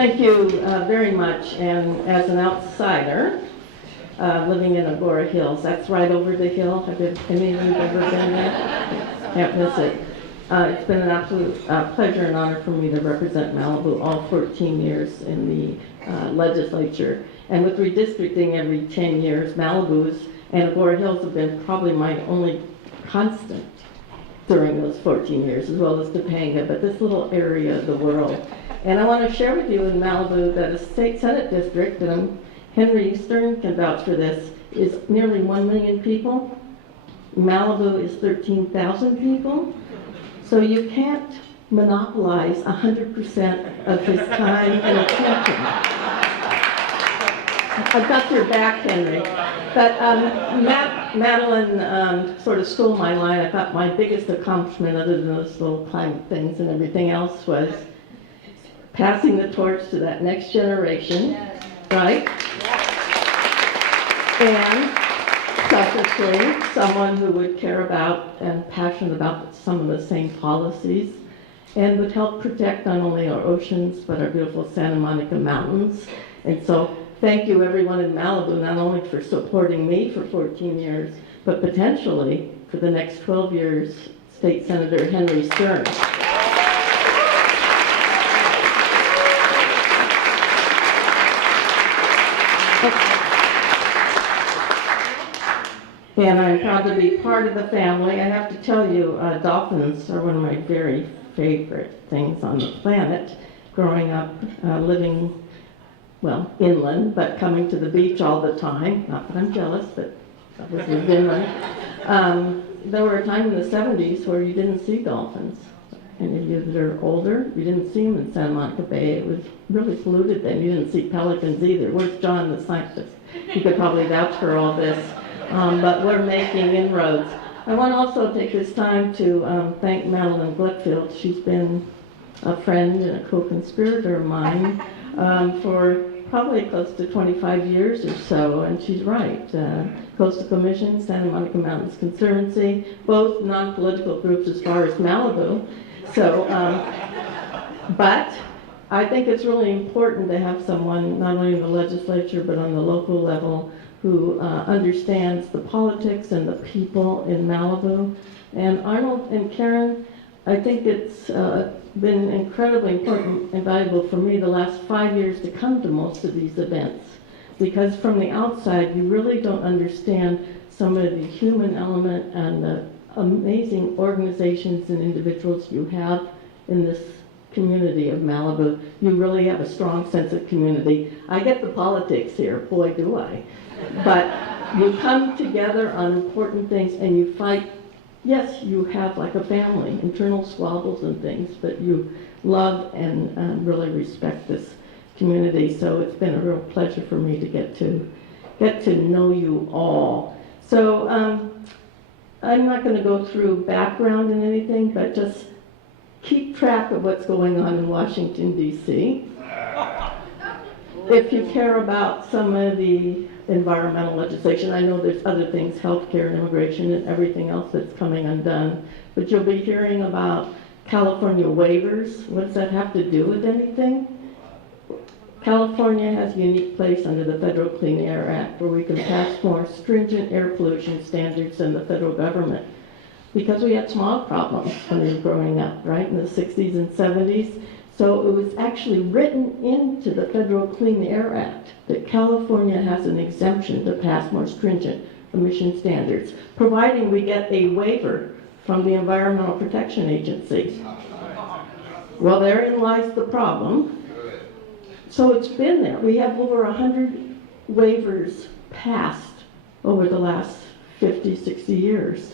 Thank you very much. And as an outsider, living in Agora Hills, that's right over the hill. Have any of you ever been there? Can't miss it. It's been an absolute pleasure and honor for me to represent Malibu all 14 years in the legislature. And with redistricting every 10 years, Malibu's and Agora Hills have been probably my only constant during those 14 years, as well as Topanga, but this little area of the world. And I want to share with you in Malibu that a state senate district, and Henry Stern can vouch for this, is nearly 1 million people. Malibu is 13,000 people. So you can't monopolize 100% of his time and attention. I've got your back, Henry. But Madeline sort of stole my line. I thought my biggest accomplishment, other than those little climate things and everything else, was passing the torch to that next generation, right? And selfishly, someone who would care about and passionate about some of the same policies and would help protect not only our oceans, but our beautiful Santa Monica mountains. And so thank you everyone in Malibu, not only for supporting me for 14 years, but potentially for the next 12 years, State Senator Henry Stern. And I'm proud to be part of the family. I have to tell you, dolphins are one of my very favorite things on the planet. Growing up, living, well, inland, but coming to the beach all the time. Not that I'm jealous, but I was inland. There were a time in the 70s where you didn't see dolphins. And if you were older, you didn't see them in Santa Monica Bay. It was really polluted then. You didn't see pelicans either. Where's John, the scientist? He could probably vouch for all this. But we're making inroads. I want to also take this time to thank Madeline Gluckfield. She's been a friend and a co-conspirator of mine for probably close to 25 years or so, and she's right. Coastal Commission, Santa Monica Mountains Conservancy, both non-political groups as far as Malibu. So, but I think it's really important to have someone not only in the legislature but on the local level who understands the politics and the people in Malibu. And Arnold and Karen, I think it's been incredibly important and valuable for me the last 5 years to come to most of these events. Because from the outside, you really don't understand some of the human element and the amazing organizations and individuals you have in this community of Malibu. You really have a strong sense of community. I get the politics here, boy do I. But you come together on important things and you fight. Yes, you have like a family, internal squabbles and things, but you love and really respect this community. So it's been a real pleasure for me to get to know you all. So I'm not going to go through background and anything, but just keep track of what's going on in Washington, D.C. If you care about some of the environmental legislation, I know there's other things, healthcare and immigration and everything else that's coming undone, but you'll be hearing about California waivers. What does that have to do with anything? California has a unique place under the Federal Clean Air Act where we can pass more stringent air pollution standards than the federal government. Because we had smog problems when we were growing up, right, in the 60s and 70s. So it was actually written into the Federal Clean Air Act that California has an exemption to pass more stringent emission standards, providing we get a waiver from the Environmental Protection Agency. Well, therein lies the problem. So it's been there. We have over 100 waivers passed over the last 50, 60 years.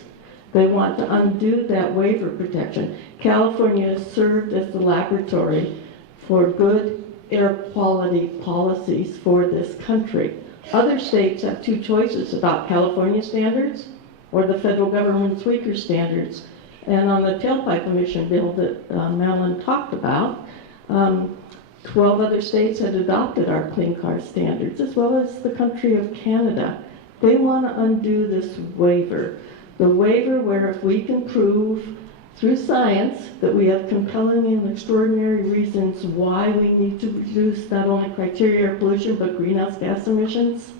They want to undo that waiver protection. California has served as the laboratory for good air quality policies for this country. Other states have two choices about California standards or the federal government's weaker standards. And on the tailpipe emission bill that Madeline talked about, 12 other states had adopted our clean car standards, as well as the country of Canada. They want to undo this waiver. The waiver where if we can prove through science that we have compelling and extraordinary reasons why we need to reduce not only criteria air pollution but greenhouse gas emissions,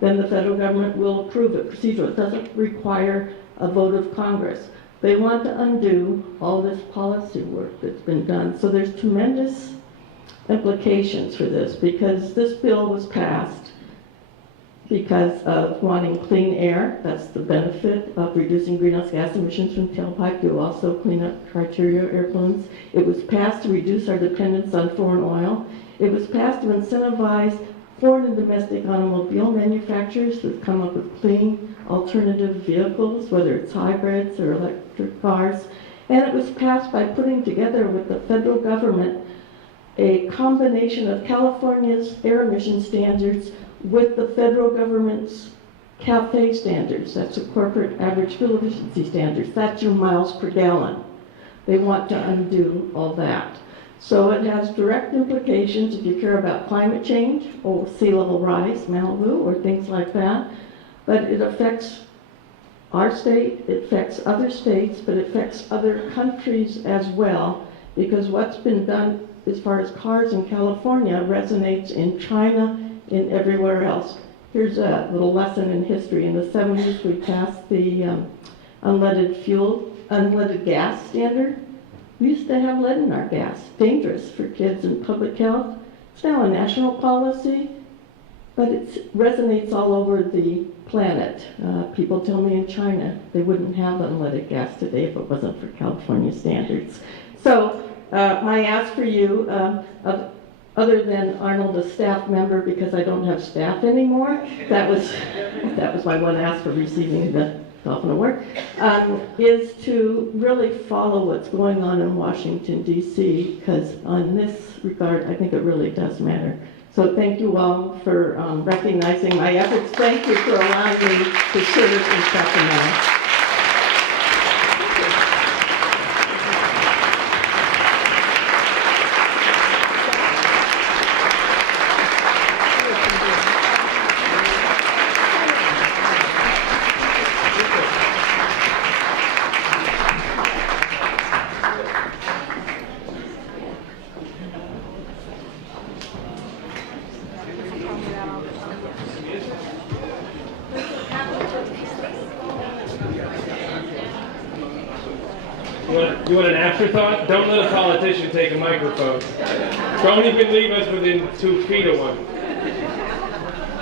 then the federal government will approve it. Procedural. It doesn't require a vote of Congress. They want to undo all this policy work that's been done. So there's tremendous implications for this, because this bill was passed because of wanting clean air. That's the benefit of reducing greenhouse gas emissions from tailpipe. You also clean up criteria air pollutants. It was passed to reduce our dependence on foreign oil. It was passed to incentivize foreign and domestic automobile manufacturers that come up with clean alternative vehicles, whether it's hybrids or electric cars. And it was passed by putting together with the federal government a combination of California's air emission standards with the federal government's CAFE standards. That's a corporate average fuel efficiency standards. That's your miles per gallon. They want to undo all that. So it has direct implications if you care about climate change or sea level rise, Malibu, or things like that. But it affects our state, it affects other states, but it affects other countries as well, because what's been done as far as cars in California resonates in China and everywhere else. Here's a little lesson in history. In the 70s, we passed the unleaded gas standard. We used to have lead in our gas, dangerous for kids and public health. It's now a national policy, but it resonates all over the planet. People tell me in China they wouldn't have unleaded gas today if it wasn't for California standards. So my ask for you, other than Arnold, a staff member, because I don't have staff anymore, that was my one ask for receiving the Dolphin Award, is to really follow what's going on in Washington, D.C., because on this regard, I think it really does matter. So thank you all for recognizing my efforts. Thank you for allowing me to serve in Sacramento. You want an afterthought? Don't let a politician take a microphone. Don't even leave us within 2 feet of one.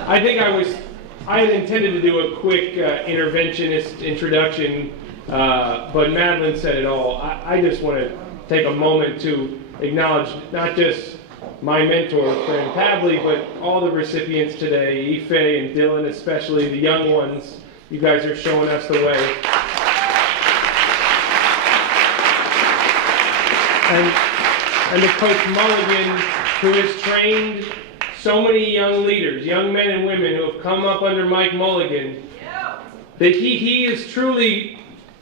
I had intended to do a quick interventionist introduction, but Madeline said it all. I just want to take a moment to acknowledge not just my mentor, Fran Pavley, but all the recipients today, Ife and Dylan, especially the young ones. You guys are showing us the way. And to Coach Mulligan, who has trained so many young leaders, young men and women who have come up under Mike Mulligan, that he is truly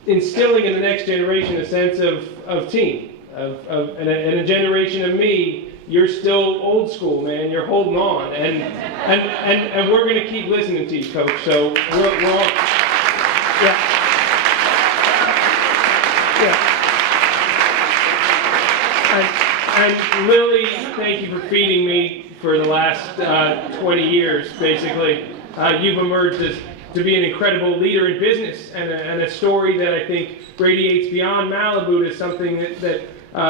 instilling in the next generation a sense of team, and a generation of me. You're still old school, man. You're holding on, and we're going to keep listening to you, Coach. So we're all, yeah. And Lily, thank you for feeding me for the last 20 years, basically. You've emerged to be an incredible leader in business and a story that I think radiates beyond Malibu to something that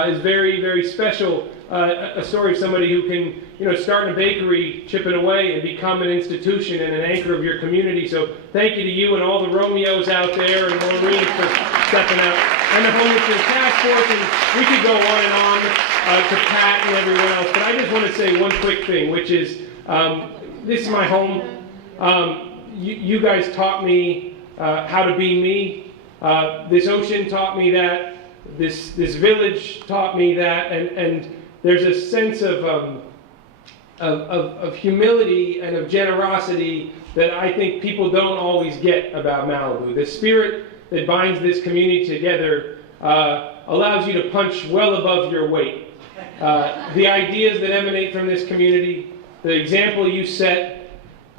is very, very special. A story of somebody who can, start in a bakery, chipping away, and become an institution and an anchor of your community. So thank you to you and all the Romeos out there and Maureen for stepping out. And the Homelessness Task Force, and we could go on and on. To Pat and everyone else, but I just want to say one quick thing, which is this is my home. You guys taught me how to be me. This ocean taught me that. This village taught me that, and there's a sense of humility and of generosity that I think people don't always get about Malibu. The spirit that binds this community together allows you to punch well above your weight. The ideas that emanate from this community, the example you set,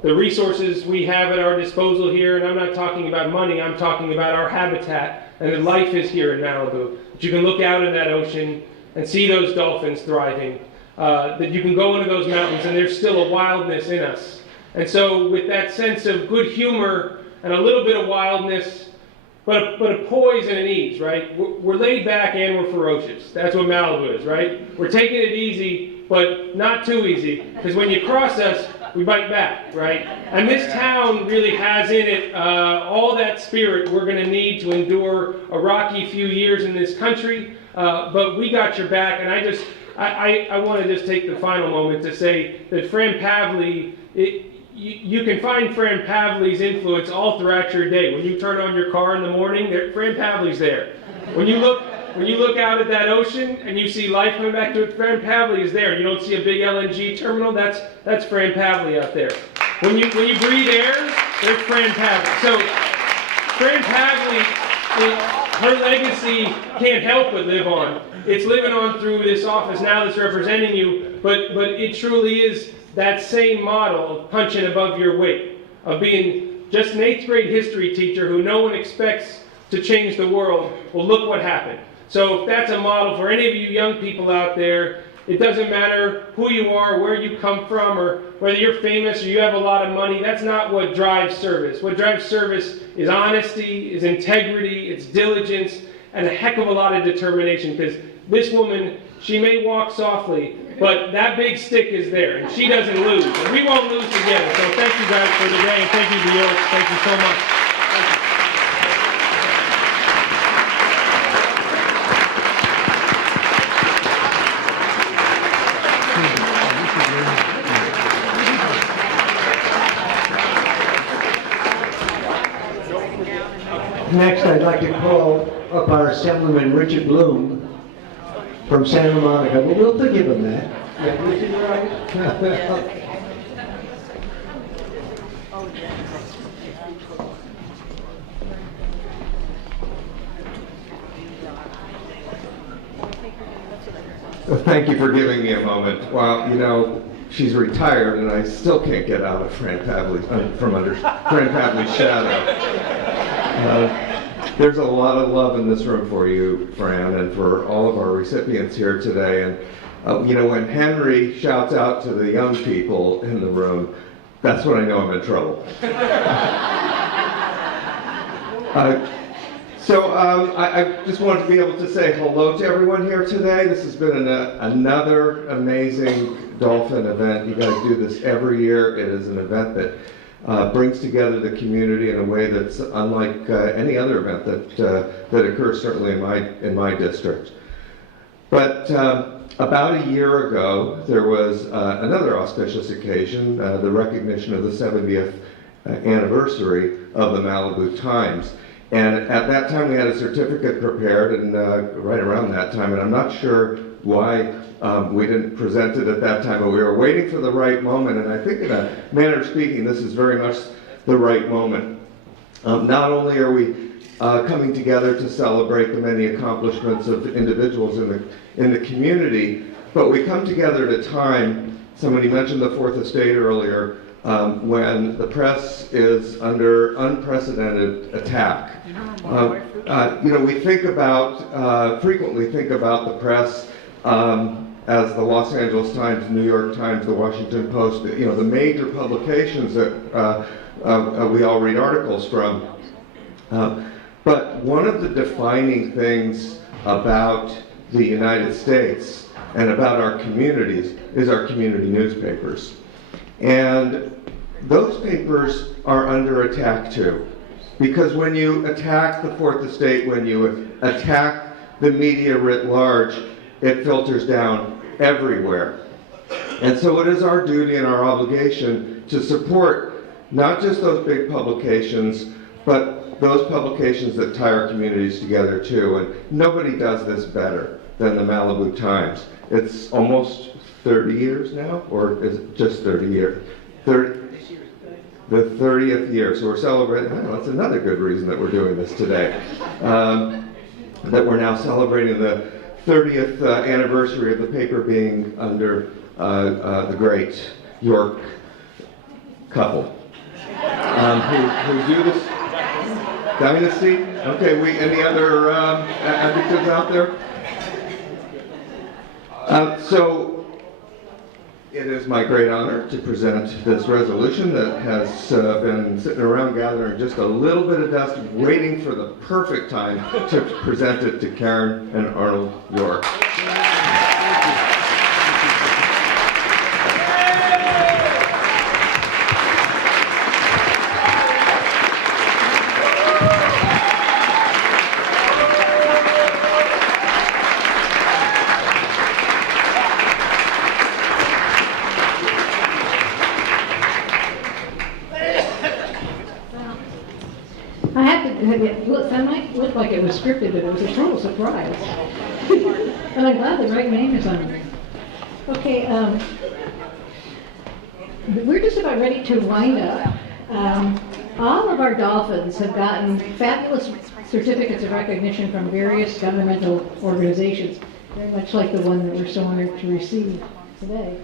the resources we have at our disposal here, and I'm not talking about money, I'm talking about our habitat, and that life is here in Malibu. That you can look out in that ocean and see those dolphins thriving. That you can go into those mountains and there's still a wildness in us. And so with that sense of good humor and a little bit of wildness, but a poise and an ease, right? We're laid back and we're ferocious. That's what Malibu is, right? We're taking it easy, but not too easy, because when you cross us, we bite back, right? And this town really has in it all that spirit we're going to need to endure a rocky few years in this country, but we got your back, and I want to just take the final moment to say that Fran Pavley, you can find Fran Pavley's influence all throughout your day. When you turn on your car in the morning, Fran Pavley's there. When you look out at that ocean and you see life coming back to it, Fran Pavley is there. You don't see a big LNG terminal, that's Fran Pavley out there. When you breathe air, there's Fran Pavley. So Fran Pavley, her legacy can't help but live on. It's living on through this office now that's representing you, but it truly is that same model of punching above your weight, of being just an 8th grade history teacher who no one expects to change the world. Well, look what happened. So if that's a model for any of you young people out there, it doesn't matter who you are, where you come from, or whether you're famous or you have a lot of money, that's not what drives service. What drives service is honesty, is integrity, it's diligence, and a heck of a lot of determination, because this woman, she may walk softly, but that big stick is there, and she doesn't lose, and we won't lose together. So thank you guys for today, and thank you to York. Thank you so much. Next, I'd like to call up our Assemblyman Richard Bloom from Santa Monica. Well, we'll forgive him that. Yeah, Richard, you all right? Well, thank you for giving me a moment. Well, you know, she's retired, and I still can't get out of Fran Pavley's, from under Fran Pavley's shadow. There's a lot of love in this room for you, Fran, and for all of our recipients here today. And you know, when Henry shouts out to the young people in the room, that's when I know I'm in trouble. I just wanted to be able to say hello to everyone here today. This has been another amazing Dolphin event. You guys do this every year. It is an event that brings together the community in a way that's unlike any other event that occurs, certainly in my district. But about a year ago, there was another auspicious occasion, the recognition of the 70th anniversary of the Malibu Times. And at that time, we had a certificate prepared, and right around that time, and I'm not sure why we didn't present it at that time, but we were waiting for the right moment, and I think in a manner of speaking, this is very much the right moment. Not only are we coming together to celebrate the many accomplishments of individuals in the community, but we come together at a time, somebody mentioned the Fourth Estate earlier, when the press is under unprecedented attack. You know, we think about, frequently think about the press as the Los Angeles Times, New York Times, the Washington Post, you know, the major publications that we all read articles from. But one of the defining things about the United States and about our communities is our community newspapers. And those papers are under attack too. Because when you attack the Fourth Estate, when you attack the media writ large, it filters down everywhere. And so it is our duty and our obligation to support not just those big publications, but those publications that tie our communities together too. And nobody does this better than the Malibu Times. It's almost 30 years now, or is it just 30 years? The 30th year. So we're celebrating, that's another good reason that we're doing this today. That we're now celebrating the 30th anniversary of the paper being under the great York couple, who do this. Dynasty? Okay, any other adjectives out there? So, it is my great honor to present this resolution that has been sitting around gathering just a little bit of dust, waiting for the perfect time to present it to Karen and Arnold York. I have to, look, that might look like it was scripted, but it was a total surprise. And I'm glad the right name is on it. Okay, we're just about ready to wind up. All of our dolphins have gotten fabulous certificates of recognition from various governmental organizations, very much like the one that we're so honored to receive today.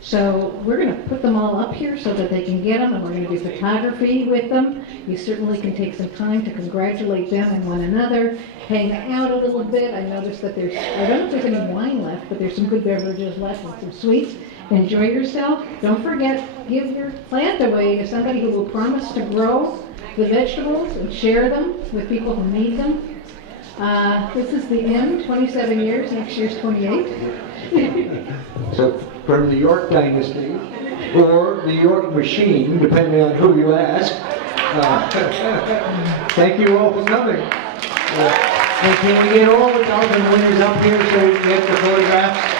So we're going to put them all up here so that they can get them, and we're going to do photography with them. You certainly can take some time to congratulate them and one another, hang out a little bit. I noticed that there's, I don't know if there's any wine left, but there's some good beverages left and some sweets. Enjoy yourself. Don't forget, give your plant away to somebody who will promise to grow the vegetables and share them with people who need them. This is the end, 27 years, next year's 28. So, from the York Dynasty, or the York Machine, depending on who you ask. Thank you all for coming. And can we get all the Dolphin winners up here so we can get the photographs?